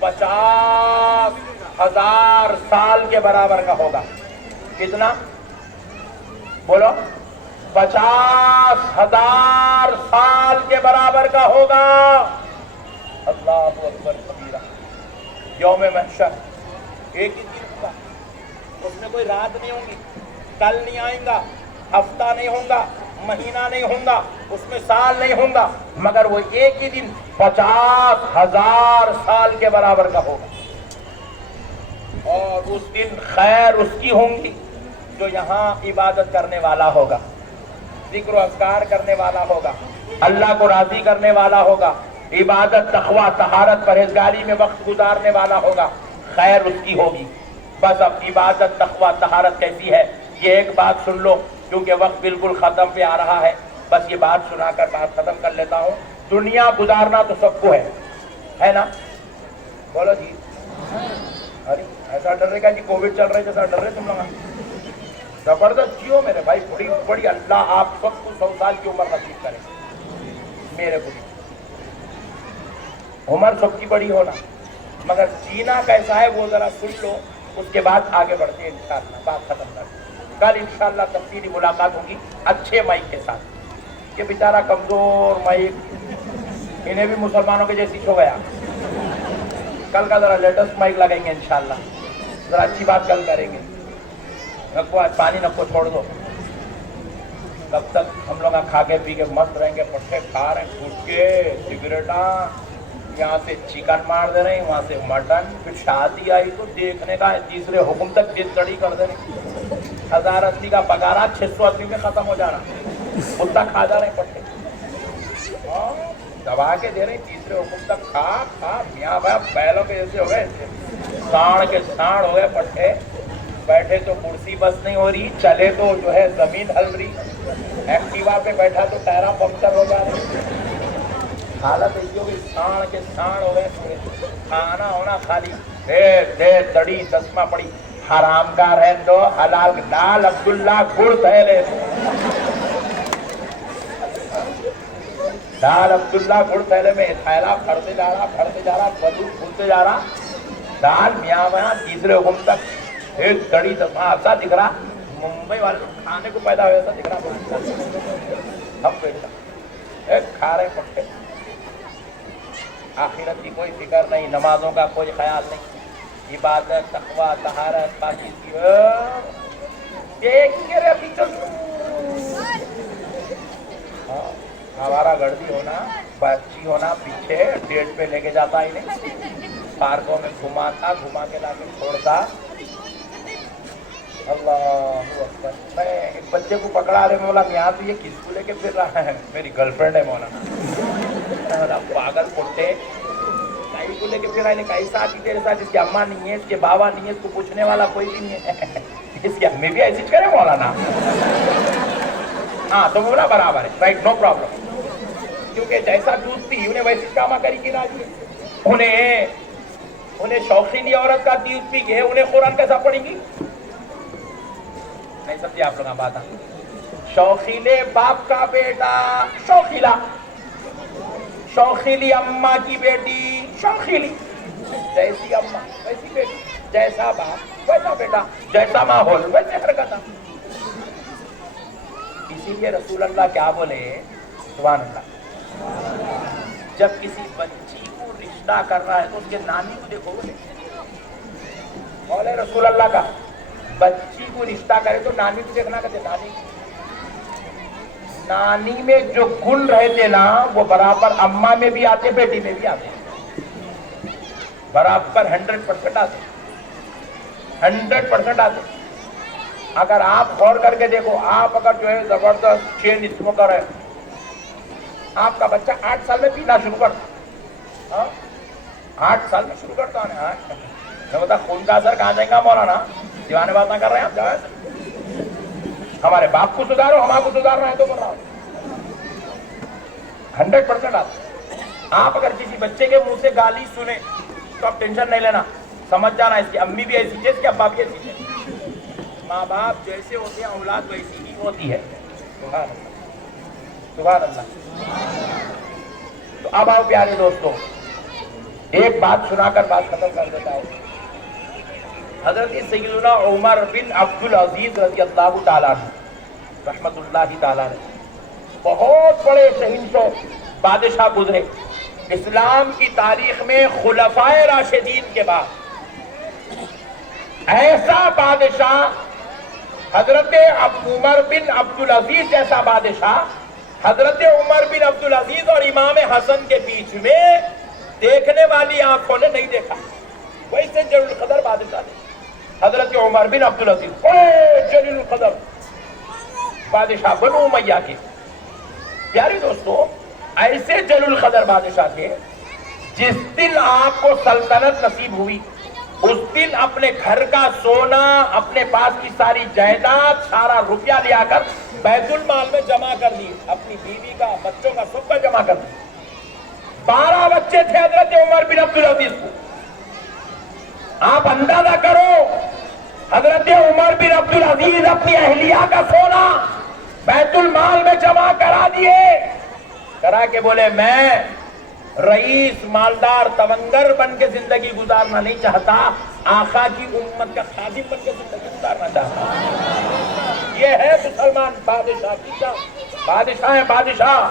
50,000 سال کے برابر کا ہوگا. کتنا بولو؟ 50,000 سال کے برابر کا ہوگا. اللہ اکبر کبیرہ. یوم محشر ایک ہی دن ہوگا, اس میں کوئی رات نہیں ہوگی, کل نہیں آئیں گا, ہفتہ نہیں ہوگا, مہینہ نہیں ہوگا, اس میں سال نہیں ہوگا, مگر وہ ایک ہی دن 50,000 سال کے برابر کا ہوگا. اور اس دن خیر اس کی ہوں گی جو یہاں عبادت کرنے والا ہوگا, ذکر و اذکار کرنے والا ہوگا, اللہ کو راضی کرنے والا ہوگا, عبادت تقوی طہارت پرہیزگاری میں وقت گزارنے والا ہوگا. خیر اس کی ہوگی. بس اب عبادت تقوی طہارت کیسی ہے یہ ایک بات سن لو, کیونکہ وقت بالکل ختم پہ آ رہا ہے. بس یہ بات سنا کر بات ختم کر لیتا ہوں. دنیا گزارنا تو سب کو ہے نا؟ بولو جی. ارے ایسا ڈر رہے گا کہ کووڈ چل رہے جیسا ڈر رہے تم لوگ. زبردست جیو میرے بھائی, بڑی بڑی اللہ آپ سب کو 100 سال کی عمر نصیب کرے. میرے کو عمر سب کی بڑی ہونا, مگر جینا کیسا ہے وہ ذرا سن لو, اس کے بعد آگے بڑھتے ہیں انشاءاللہ. بات ختم کر کل انشاءاللہ تفصیلی ملاقات ہوگی اچھے مائک کے ساتھ. یہ بیچارہ کمزور مائک, انہیں بھی مسلمانوں کے جیسی چھو گیا. کل کا ذرا لیٹسٹ مائک لگائیں گے انشاءاللہ, ذرا اچھی بات کل کریں گے. نکو آج پانی نکو چھوڑ دو, کب تک ہم لوگ کھا کے پی کے مست رہیں گے. پٹھے کھا رہے ہیں, گٹکے سگریٹاں, یہاں سے چکن مار دے رہے ہیں, وہاں سے مٹن, پھر شادی آئی تو دیکھنے کا تیسرے حکم تک چڑی کر دے رہے. 1080 کا پگارا 680 میں ختم ہو جانا, اتنا کھا جا رہے ہیں پٹھے, دبا کے دے رہے ہیں تیسرے حکم تک. کھا میاں بھائی بیلوں کے جیسے ہو گئے, ساڑ کے ساڑ ہو گئے پٹھے. بیٹھے تو کرسی بس نہیں ہو رہی, چلے تو جو ہے زمین ہل رہی, ایکٹیوا پہ بیٹھا تو ٹائرہ پنکچر ہو جا رہے. حالت ایسی ہو گئی, ساڑ کے ساڑ ہو گئے. کھانا ہونا خالی دے دڑی دسما پڑی. حرام کا رہن دو, حلال دال عبداللہ گڑ تھیلے, دال عبداللہ گڑ تھیلے میں تھیلا پھڑتے جا رہا بدو کھلتے جا رہا. دال میاں میاں تیسرے حکم تک ایک دڑی دسما. ایسا دکھ رہا ممبئی والے کھانے کو پیدا ہوئے, ایسا دکھ رہا ہم بیٹھا ایک کھا رہے پٹھے. آخرت کی کوئی فکر نہیں, نمازوں کا کوئی خیال نہیں, عبادت تقوی طہارت پاکیزگی. دیکھیں گے ابھی چل ہمارا گردی ہونا, بچی ہونا پیچھے ڈیٹ پہ لے کے جاتا ہی نہیں, پارکوں میں گھماتا, گھما کے لا کے چھوڑتا. اللہ اکبر. میں ایک بچے کو پکڑا رہے, میں بولا یہاں تو یہ کس کو لے کے پھر رہا ہے؟ میری گرل فرینڈ ہے مولانا. پاگل پٹے کہیں کو لے کے پھر آئے, کہیں ساتھ ہی تیرے ساتھ, اس کی اماں نہیں ہے, اس کے بابا نہیں ہے, اس کو پوچھنے والا کوئی بھی نہیں ہے, اس کی امی بھی ایسی کرے مولانا. ہاں تو بولا برابر ہے, رائٹ, نو پرابلم. کیونکہ جیسا دودھ پی انہیں ویسی کاما کری کی راجی. انہیں شوقینی عورت کا دودھ پی کے انہیں قرآن کیسا پڑیں گی؟ نہیں سمجھے آپ لوگ بات. شوقیلے باپ کا بیٹا شوقیلا, شوقیلی اماں کی بیٹی شوقیلی. جیسی اماں ویسی بیٹی, جیسا باپ ویسا بیٹا, جیسا ماحول ویسے حرکت. اسی لیے رسول اللہ کیا بولے, سبحان اللہ, جب کسی بچی کو رشتہ کر رہا ہے تو اس کے نانی کو دیکھو. بولے رسول اللہ کا بچی کو رشتہ کرے تو نانی کو دیکھنا, کہتے نانی نانی میں جو گن رہتے نا وہ برابر اماں میں بھی آتے, بیٹی میں بھی آتے, برابر 100% آتے, 100% آتے. اگر آپ غور کر کے دیکھو, آپ اگر جو ہے زبردست چین اسموکر ہے, آپ کا بچہ 8 سال میں پینا شروع کرتا, 8 سال میں شروع کرتا ہے. میں بتا خون کا اثر کہاں جائے گا مولانا, دیوانے بات نہ کر رہے ہیں آپ, جائے ہمارے باپ کو سدھارو, ہم آپ کو سدھارنا ہے تو بول رہا ہوں. 100% آتا. آپ اگر کسی بچے کے منہ سے گالی سنیں تو آپ ٹینشن نہیں لینا, سمجھ جانا اس کی امی بھی ایسی ہے, اس کے ابا بھی ایسی ہے. ماں باپ جیسے ہوتے ہیں اولاد ویسی ہی ہوتی ہے. سبحان اللہ, سبحان اللہ. تو اب آؤ پیارے دوستوں, ایک بات سنا کر بات ختم کر دیتا ہوں. حضرت سیدنا عمر بن عبد العزیز رضی اللہ تعالیٰ عنہ رحمت اللہ تعالیٰ نے بہت بڑے شہنشاہ بادشاہ گزرے. اسلام کی تاریخ میں خلفائے راشدین کے بعد ایسا بادشاہ حضرت عمر بن عبد العزیز جیسا بادشاہ حضرت عمر بن عبد العزیز اور امام حسن کے بیچ میں دیکھنے والی آنکھوں نے نہیں دیکھا. ویسے جلیل القدر بادشاہ تھے حضرت عمر بن عبد العزیز, بڑے جلیل القدر بادشاہ بنو امیہ کے. پیاری دوستو, ایسے جلیل القدر بادشاہ تھے جس دن آپ کو سلطنت نصیب ہوئی اس دن اپنے گھر کا سونا, اپنے پاس کی ساری جائیداد, سارا روپیہ لیا کر بیت المال میں جمع کر دی, اپنی بیوی کا, بچوں کا, سب کا جمع کر دی. 12 بچے تھے حضرت عمر بن عبد العزیز کو. آپ اندازہ کرو, حضرت عمر بن عبد العزیز اپنی اہلیہ کا سونا بیت المال میں جمع کرا دیے, کرا کے بولے میں رئیس مالدار تونگر بن کے زندگی گزارنا نہیں چاہتا, آقا کی امت کا خادم بن کے زندگی گزارنا چاہتا. یہ ہے مسلمان بادشاہ کی شان. بادشاہ ہیں بادشاہ,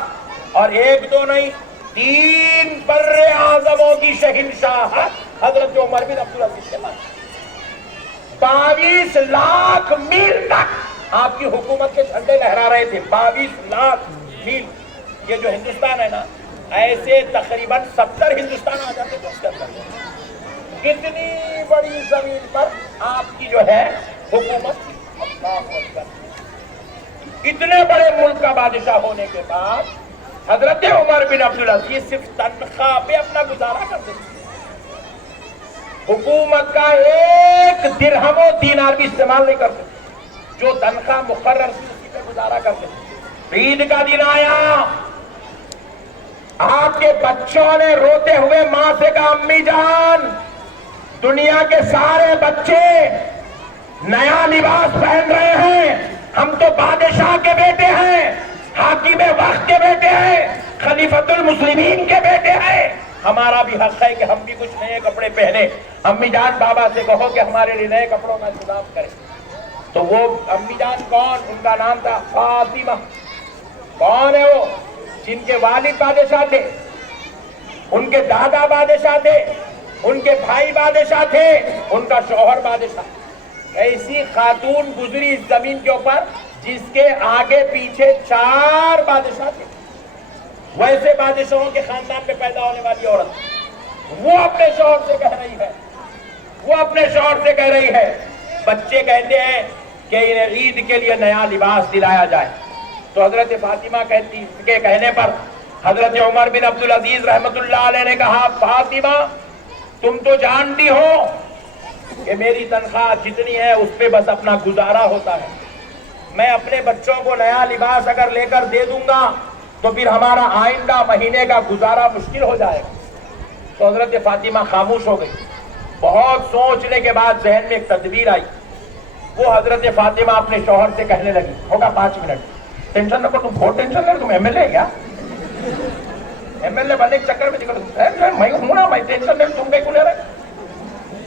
اور 1 2 نہیں 3 بر اعظموں کی شہنشاہ حضرت عمر بن عبد العزیز کے پاس. 22 لاکھ میل تک آپ کی حکومت کے جھنڈے لہرا رہے تھے. 22 لاکھ میل. یہ جو ہندوستان ہے نا, ایسے تقریباً 70 ہندوستان آ جاتے تھے اس کے اندر. کتنی بڑی زمین پر آپ کی جو ہے حکومت تھی. اللہ اکبر. اتنے بڑے ملک کا بادشاہ ہونے کے بعد حضرت عمر بن عبد العزیز صرف تنخواہ پہ اپنا گزارا کرتے تھے. حکومت کا 1 درہم و دینار بھی استعمال نہیں کرتے تھے. جو تنخواہ مقرر تھی اسی پہ گزارا کرتے تھے. عید کا دن آیا, آپ کے بچوں نے روتے ہوئے ماں سے کہا امی جان, دنیا کے سارے بچے نیا لباس پہن رہے ہیں, ہم تو بادشاہ کے بیٹے ہیں, حاکم وقت کے بیٹے ہیں, خلیفۃ المسلمین کے بیٹے ہیں, ہمارا بھی حق ہے کہ ہم بھی کچھ نئے کپڑے پہنے. امی جان بابا سے کہو کہ ہمارے لیے نئے کپڑوں کا انتظام کریں. تو وہ امی جان کون, ان کا نام تھا فاطمہ. کون ہے وہ؟ جن کے والد بادشاہ تھے, ان کے دادا بادشاہ تھے, ان کے بھائی بادشاہ تھے, ان کا شوہر بادشاہ. ایسی خاتون گزری اس زمین کے اوپر جس کے آگے پیچھے 4 بادشاہ تھے. ویسے بادشاہوں کے خاندان میں پیدا ہونے والی عورت, وہ اپنے شوہر سے کہہ رہی ہے, وہ اپنے شوہر سے کہہ رہی ہے, بچے کہتے ہیں کہ انہیں عید کے لیے نیا لباس دلایا جائے. تو حضرت فاطمہ کہتی کے کہنے پر حضرت عمر بن عبد العزیز رحمت اللہ علیہ نے کہا فاطمہ تم تو جانتی ہو کہ میری تنخواہ جتنی ہے اس پہ بس اپنا گزارا ہوتا ہے. میں اپنے بچوں کو نیا لباس اگر لے کر دے دوں گا تو پھر ہمارا آئندہ مہینے کا گزارا مشکل ہو جائے گا. تو حضرت فاطمہ خاموش ہو گئی. بہت سوچنے کے بعد ذہن میں ایک تدبیر آئی. وہ حضرت فاطمہ اپنے شوہر سے کہنے لگی, ہوگا 5 منٹ, ٹینشن نہ کرو, تم بہت ٹینشن کر, تم ایم ایل اے کیا, ایم ایل اے بننے کے چکر میں میں ہوں نا, میں ٹینشن نہیں, تم کہیں کو لے رہے.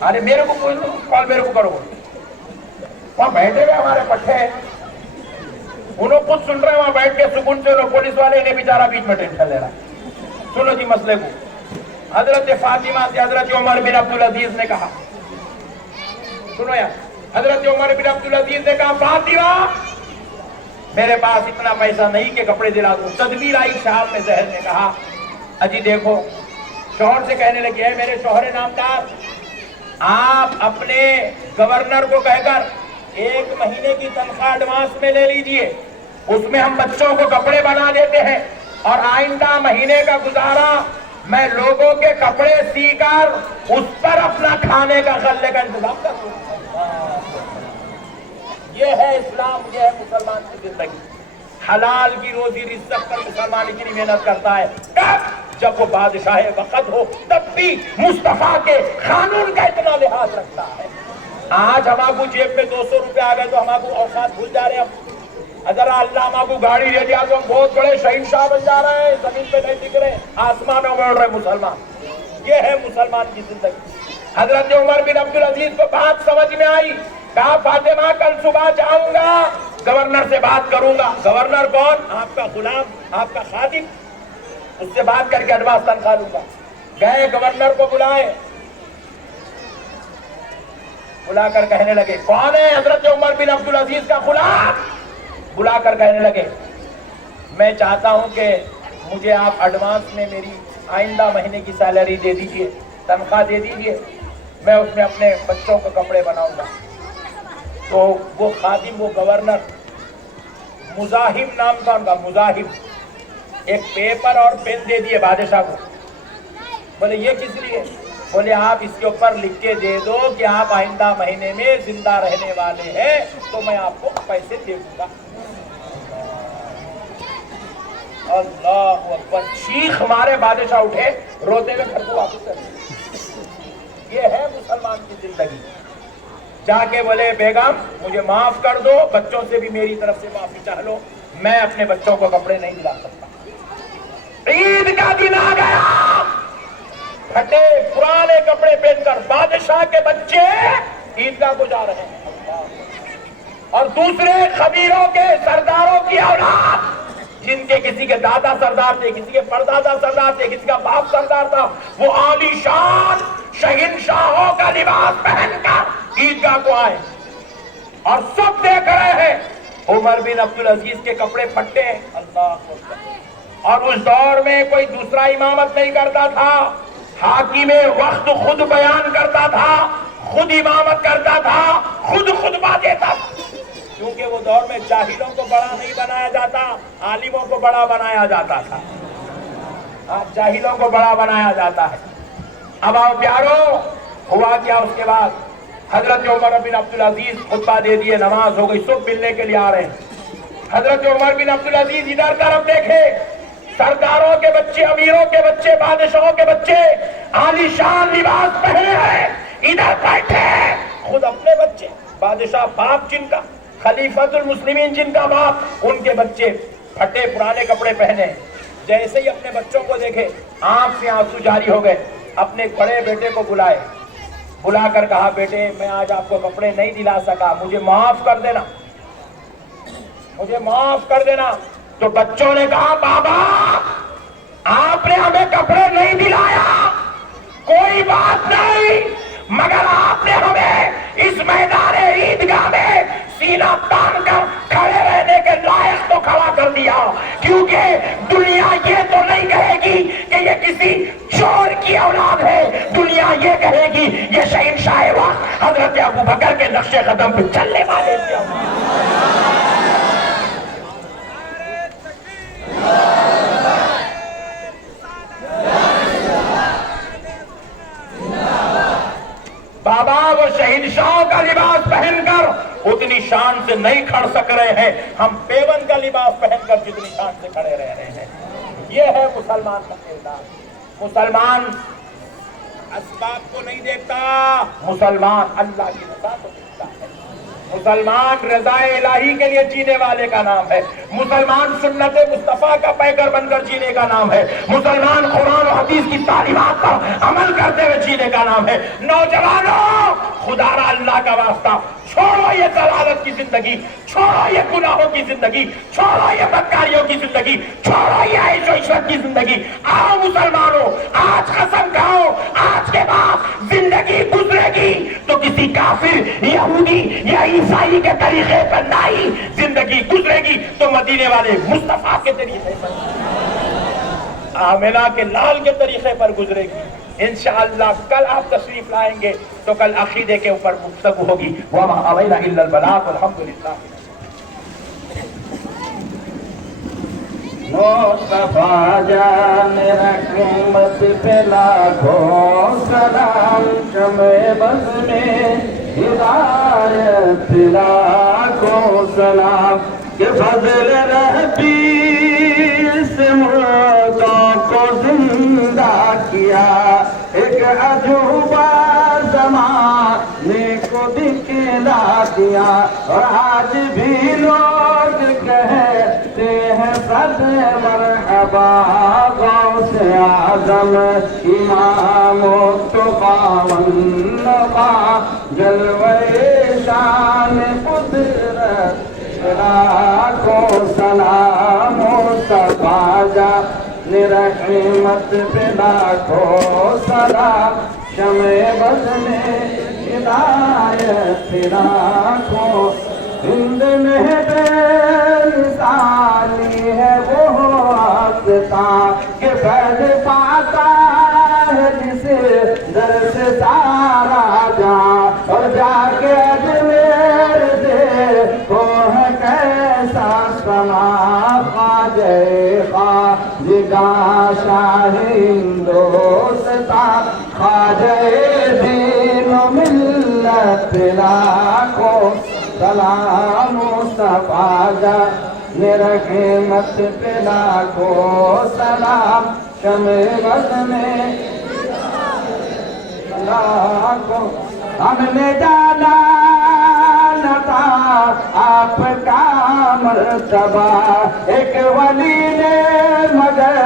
ارے میرے کو پوچھ لو, کال میرے کو کرو. وہاں بیٹھے ہوئے ہمارے پٹھے, انہوں خود سن رہے ہیں وہاں بیٹھ کے سکون سے, پولیس والے انہیں بیچارہ بیچ میں ٹینشن لے رہا ہے. سنو جی مسئلے کو. حضرت فاطمہ سے حضرت عمر بن عبد العزیز نے کہا, سنو یار, حضرت عمر بن عبد العزیز نے کہا فاطمہ میرے پاس اتنا پیسہ نہیں کہ کپڑے دلا دوں. تدبیر آئی صاحب نے ذہن میں کہا اجی دیکھو, شوہر سے کہنے لگی ہے میرے شوہر نامدار, آپ اپنے گورنر کو کہہ کر 1 مہینے کی تنخواہ ایڈوانس میں لے لیجئے, اس میں ہم بچوں کو کپڑے بنا دیتے ہیں, اور آئندہ مہینے کا گزارا میں لوگوں کے کپڑے سی کر اس پر اپنا کھانے کا غلے کا انتظام کروں. یہ ہے اسلام, یہ ہے مسلمان کی زندگی. حلال کی روزی رزق پر مسلمان اتنی محنت کرتا ہے, کب جب وہ بادشاہ وقت ہو تب بھی مصطفیٰ کے قانون کا اتنا لحاظ رکھتا ہے. آج ہمارے جیب میں 200 روپے آ گئے تو ہمارے اوقات بھول جا رہے ہیں. اگر اللہ ہمارے گاڑی لے دیا تو ہم بہت بڑے شہنشاہ بن جا رہے ہیں, زمین پہ نہیں دکھ رہے, آسمانوں میں اڑ رہے مسلمان. یہ ہے مسلمان کی زندگی. حضرت عمر بن عبدالعزیز کو بات سمجھ میں آئی, کہا فاطمہ کل صبح جاؤں گا, گورنر سے بات کروں گا. گورنر کون؟ آپ کا غلام, آپ کا خادم, اس سے بات کر کے ایڈوانس تنخواہ لوں گا. گئے گورنر کو بلائے, بلا کر کہنے لگے کون ہے؟ حضرت عمر بن عبدالعزیز کا غلام. بلا کر کہنے لگے میں چاہتا ہوں کہ مجھے آپ ایڈوانس میں میری آئندہ مہینے کی سیلری دے دیجئے, تنخواہ دے دیجئے, میں اس میں اپنے بچوں کو کپڑے بناؤں گا. تو وہ خادم, وہ گورنر مزاحم نام تھا ان کا, مزاحم, ایک پیپر اور پین دے دیے بادشاہ کو. بولے یہ کس لیے؟ بولے آپ اس کے اوپر لکھ کے دے دو کہ آپ آئندہ مہینے میں زندہ رہنے والے ہیں تو میں آپ کو پیسے دے دوں گا. اللہ اکبر, چیخ مارے بادشاہ اٹھے, روتے ہوئے گھر کو واپس چلے. یہ ہے مسلمان کی زندگی. جا کے بولے بیگم مجھے معاف کر دو, بچوں سے بھی میری طرف سے معافی چاہ لو, میں اپنے بچوں کو کپڑے نہیں دلا سکتا. عید کا دن آ گیا, پھٹے پرانے کپڑے پہن کر بادشاہ کے بچے عیدگاہ کو جا رہے ہیں, اور دوسرے خبیروں کے سرداروں کی اولاد جن کے کسی کے دادا سردار تھے, کسی کے پردادا سردار تھے, کسی کا باپ سردار تھا, وہ عالی شان شہنشاہوں کا لباس پہن کر عیدگاہ کو آئے, اور سب دیکھ رہے ہیں عمر بن عبدالعزیز کے کپڑے پھٹے. اللہ اکبر. اور اس دور میں کوئی دوسرا امامت نہیں کرتا تھا, حاکم وقت خود بیان کرتا تھا, خود امامت کرتا تھا, خود خطبہ دیتا تھا. کیونکہ وہ دور میں جاہلوں کو بڑا نہیں بنایا جاتا, عالموں کو بڑا بنایا جاتا تھا. آج جاہلوں کو بڑا بنایا جاتا ہے. اب آؤ پیارو, ہوا کیا اس کے بعد؟ حضرت عمر بن عبدالعزیز خطبہ دے دیے, نماز ہو گئی, سب ملنے کے لیے آ رہے ہیں. حضرت عمر بن عبدالعزیز ادھر طرف دیکھے, سرداروں کے بچے, امیروں کے بچے, بادشاہوں کے بچے عالی شان لباس پہنے ہیں, ادھر بیٹھے, خود اپنے بچے, بادشاہ باپ جن کا, خلیفۃ المسلمین جن کا باپ, ان کے بچے پھٹے پرانے کپڑے پہنے. جیسے ہی اپنے بچوں کو دیکھے آنکھ سے آنسو جاری ہو گئے. اپنے بڑے بیٹے کو بلائے, بلا کر کہا بیٹے میں آج آپ کو کپڑے نہیں دلا سکا, مجھے معاف کر دینا, مجھے معاف کر دینا. تو بچوں نے کہا بابا آپ نے ہمیں کپڑے نہیں دلایا, کوئی بات نہیں, مگر آپ نے ہمیں اس میدان عیدگاہ میں سینہ تان کر کھڑے رہنے کے لائق تو کھڑا کر دیا, کیونکہ دنیا یہ تو نہیں کہے گی کہ یہ کسی چور کی اولاد ہے, دنیا یہ کہے گی یہ شہنشاہ وقت حضرت ابوبکر کے نقش قدم پہ چلنے والے تھے. بابا وہ شہنشاہوں کا لباس پہن کر اتنی شان سے نہیں کھڑ سک رہے ہیں, ہم پیون کا لباس پہن کر جتنی شان سے کھڑے رہ رہے ہیں. یہ ہے مسلمان کا کردار. مسلمان اسباب کو نہیں دیکھتا, مسلمان اللہ کی رضا کو دیکھتا ہے. مسلمان رضا الہی کے لیے جینے والے کا نام ہے. مسلمان سنت مصطفیٰ کا پیکر بن کر جینے کا نام ہے. مسلمان قرآن و حدیث کی تعلیمات پر عمل کرتے ہوئے جینے کا نام ہے. نوجوانوں خدا را اللہ کا واسطہ چھوڑو یہ ضلالت کی زندگی، چھوڑو یہ گناہوں کی زندگی، چھوڑو یہ بدکاریوں کی زندگی، چھوڑو یہ عیش و عشرت کی زندگی. آؤ مسلمانوں، آج قسم کھاؤ، آج کے بعد زندگی گزرے گی تو کسی کافر، یہودی یا عیسائی کے طریقے پر نہیں، زندگی گزرے گی تو مدینے والے مصطفیٰ کے طریقے پر، آمنہ کے لال کے طریقے پر گزرے گی. انشاءاللہ کل آپ تشریف لائیں گے تو کل عقیدے کے اوپر گفتگو ہوگی. وَمَا عَلَيْنَا إِلَّا الْبَلَاغُ الْحَمْدُلِلَّہ. مصطفیٰ جان رحمت پہ لاکھوں سلام، شمع بز میں ہدایت لاکھوں سلام، کہ فضل ربی اس مردوں کو زندہ کیا، ایک عجوبہ زمانے کو دکھلا دیا. اور آج بھی لوگ کہتے ہیں صد مرحبا غوث اعظم امام التقیٰ والنقیٰ، جلوہ شان قدرت لاکھوں سلام. مصطفیٰ جان رحمت پہ لاکھوں سلام، شمع بز میں ہدایت لاکھوں. ہند میں بے مثالی ہے وہ آستاں، کہ فیض پاتا ہے جسے در سے سارا جہاں. اور جا کے اجمیر دیکھو ہے کیسا سما، خواجہ خواجگاں شاہ ہندوستاں، خواجہ دین و ملت لاکھوں سلام. مصطفیٰ جان رحمت پہ لاکھوں سلام، شمع بز میں لاکھوں. ہم نے جانا نہ تھا آپ کا مرتبہ، ایک ولی نے مگر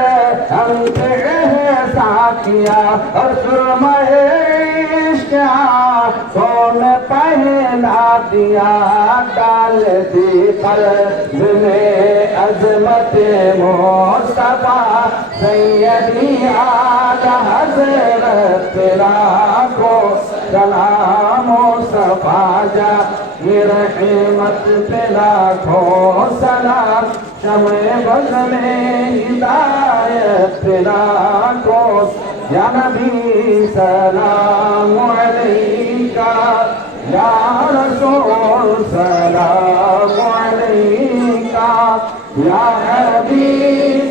ہم سے احسان کیا. اور سرمہ عشق آنکھوں میں پہنا دیا، ڈال دی قلب میں عظمت مصطفیٰ سیدی اعلیٰ حضرت لاکھوں سلام. مصطفیٰ جان رحمت پہ لاکھوں سلام، شمع بز میں ہدایت لاکھوں. یا نبی سلام علیکہ، یا رسول سلام علیکہ، یا حبیب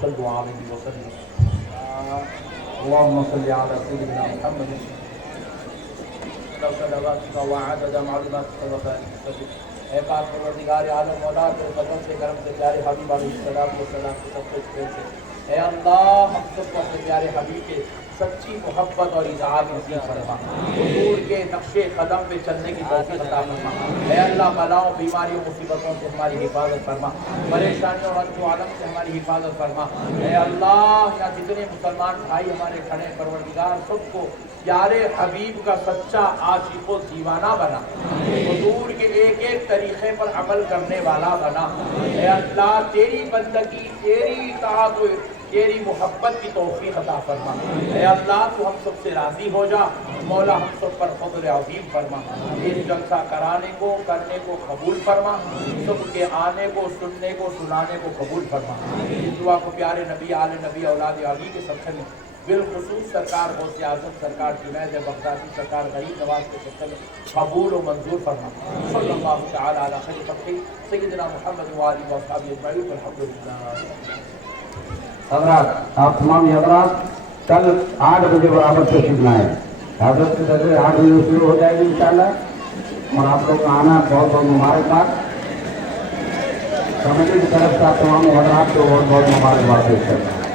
صلوا علیہ وسلم. اللهم صل على سيدنا محمد صلواتك وعدد معلوماتك وبارك. اے پاک پروردگار عالم مولا، تو قدم سے کرم سے پیارے حبیب علیہ السلام و سلام کو سب کچھ پیش ہے. اے اللہ ہم سب کو اپنے پیارے حبیب کے سچی محبت اور اطاعت نصیب فرما. حضور کے نقش قدم پہ چلنے کی توفیق عطا فرما. اے اللہ بلاؤں بیماریوں مصیبتوں سے ہماری حفاظت فرما، پریشانیوں اور رنج و عالم سے ہماری حفاظت فرما. اے اللہ یہاں جتنے مسلمان بھائی ہمارے کھڑے ہیں پروردگار، سب کو پیارے حبیب کا سچا عاشق و دیوانہ بنا، حضور کے ایک ایک طریقے پر عمل کرنے والا بنا. اے اللہ تیری بندگی، تیری اطاعت و تیری محبت کی توفیق عطا فرما. اے اللہ تو ہم سب سے راضی ہو جا مولا، ہم سب پر فضل عظیم فرما. اس جلسہ کرانے کو کرنے کو قبول فرما، سب کے آنے کو سننے کو سنانے کو قبول فرما. اس دعا کو پیارے نبی آل نبی اولاد علی کے صدقے میں، بالخصوص سرکار غوث اعظم سرکار جنید بغدادی سرکار غریب نواز کے صدقے میں قبول و منظور فرما. صلی اللہ تعالی علی خیر خلقہ سیدنا محمد و آلہ و اصحابہ اجمعین. الحمدللہ. حضرات، آپ تمام حضرات کل 8 بجے برابر تشریف لائیں. حضرت کے درجے 8 بجے شروع ہو جائے گی انشاءاللہ. اور آپ لوگ کا آنا بہت بہت مبارکباد. کمیٹی کی طرف سے آپ تمام حضرات کو بہت بہت مبارکباد پیش کرتا ہوں.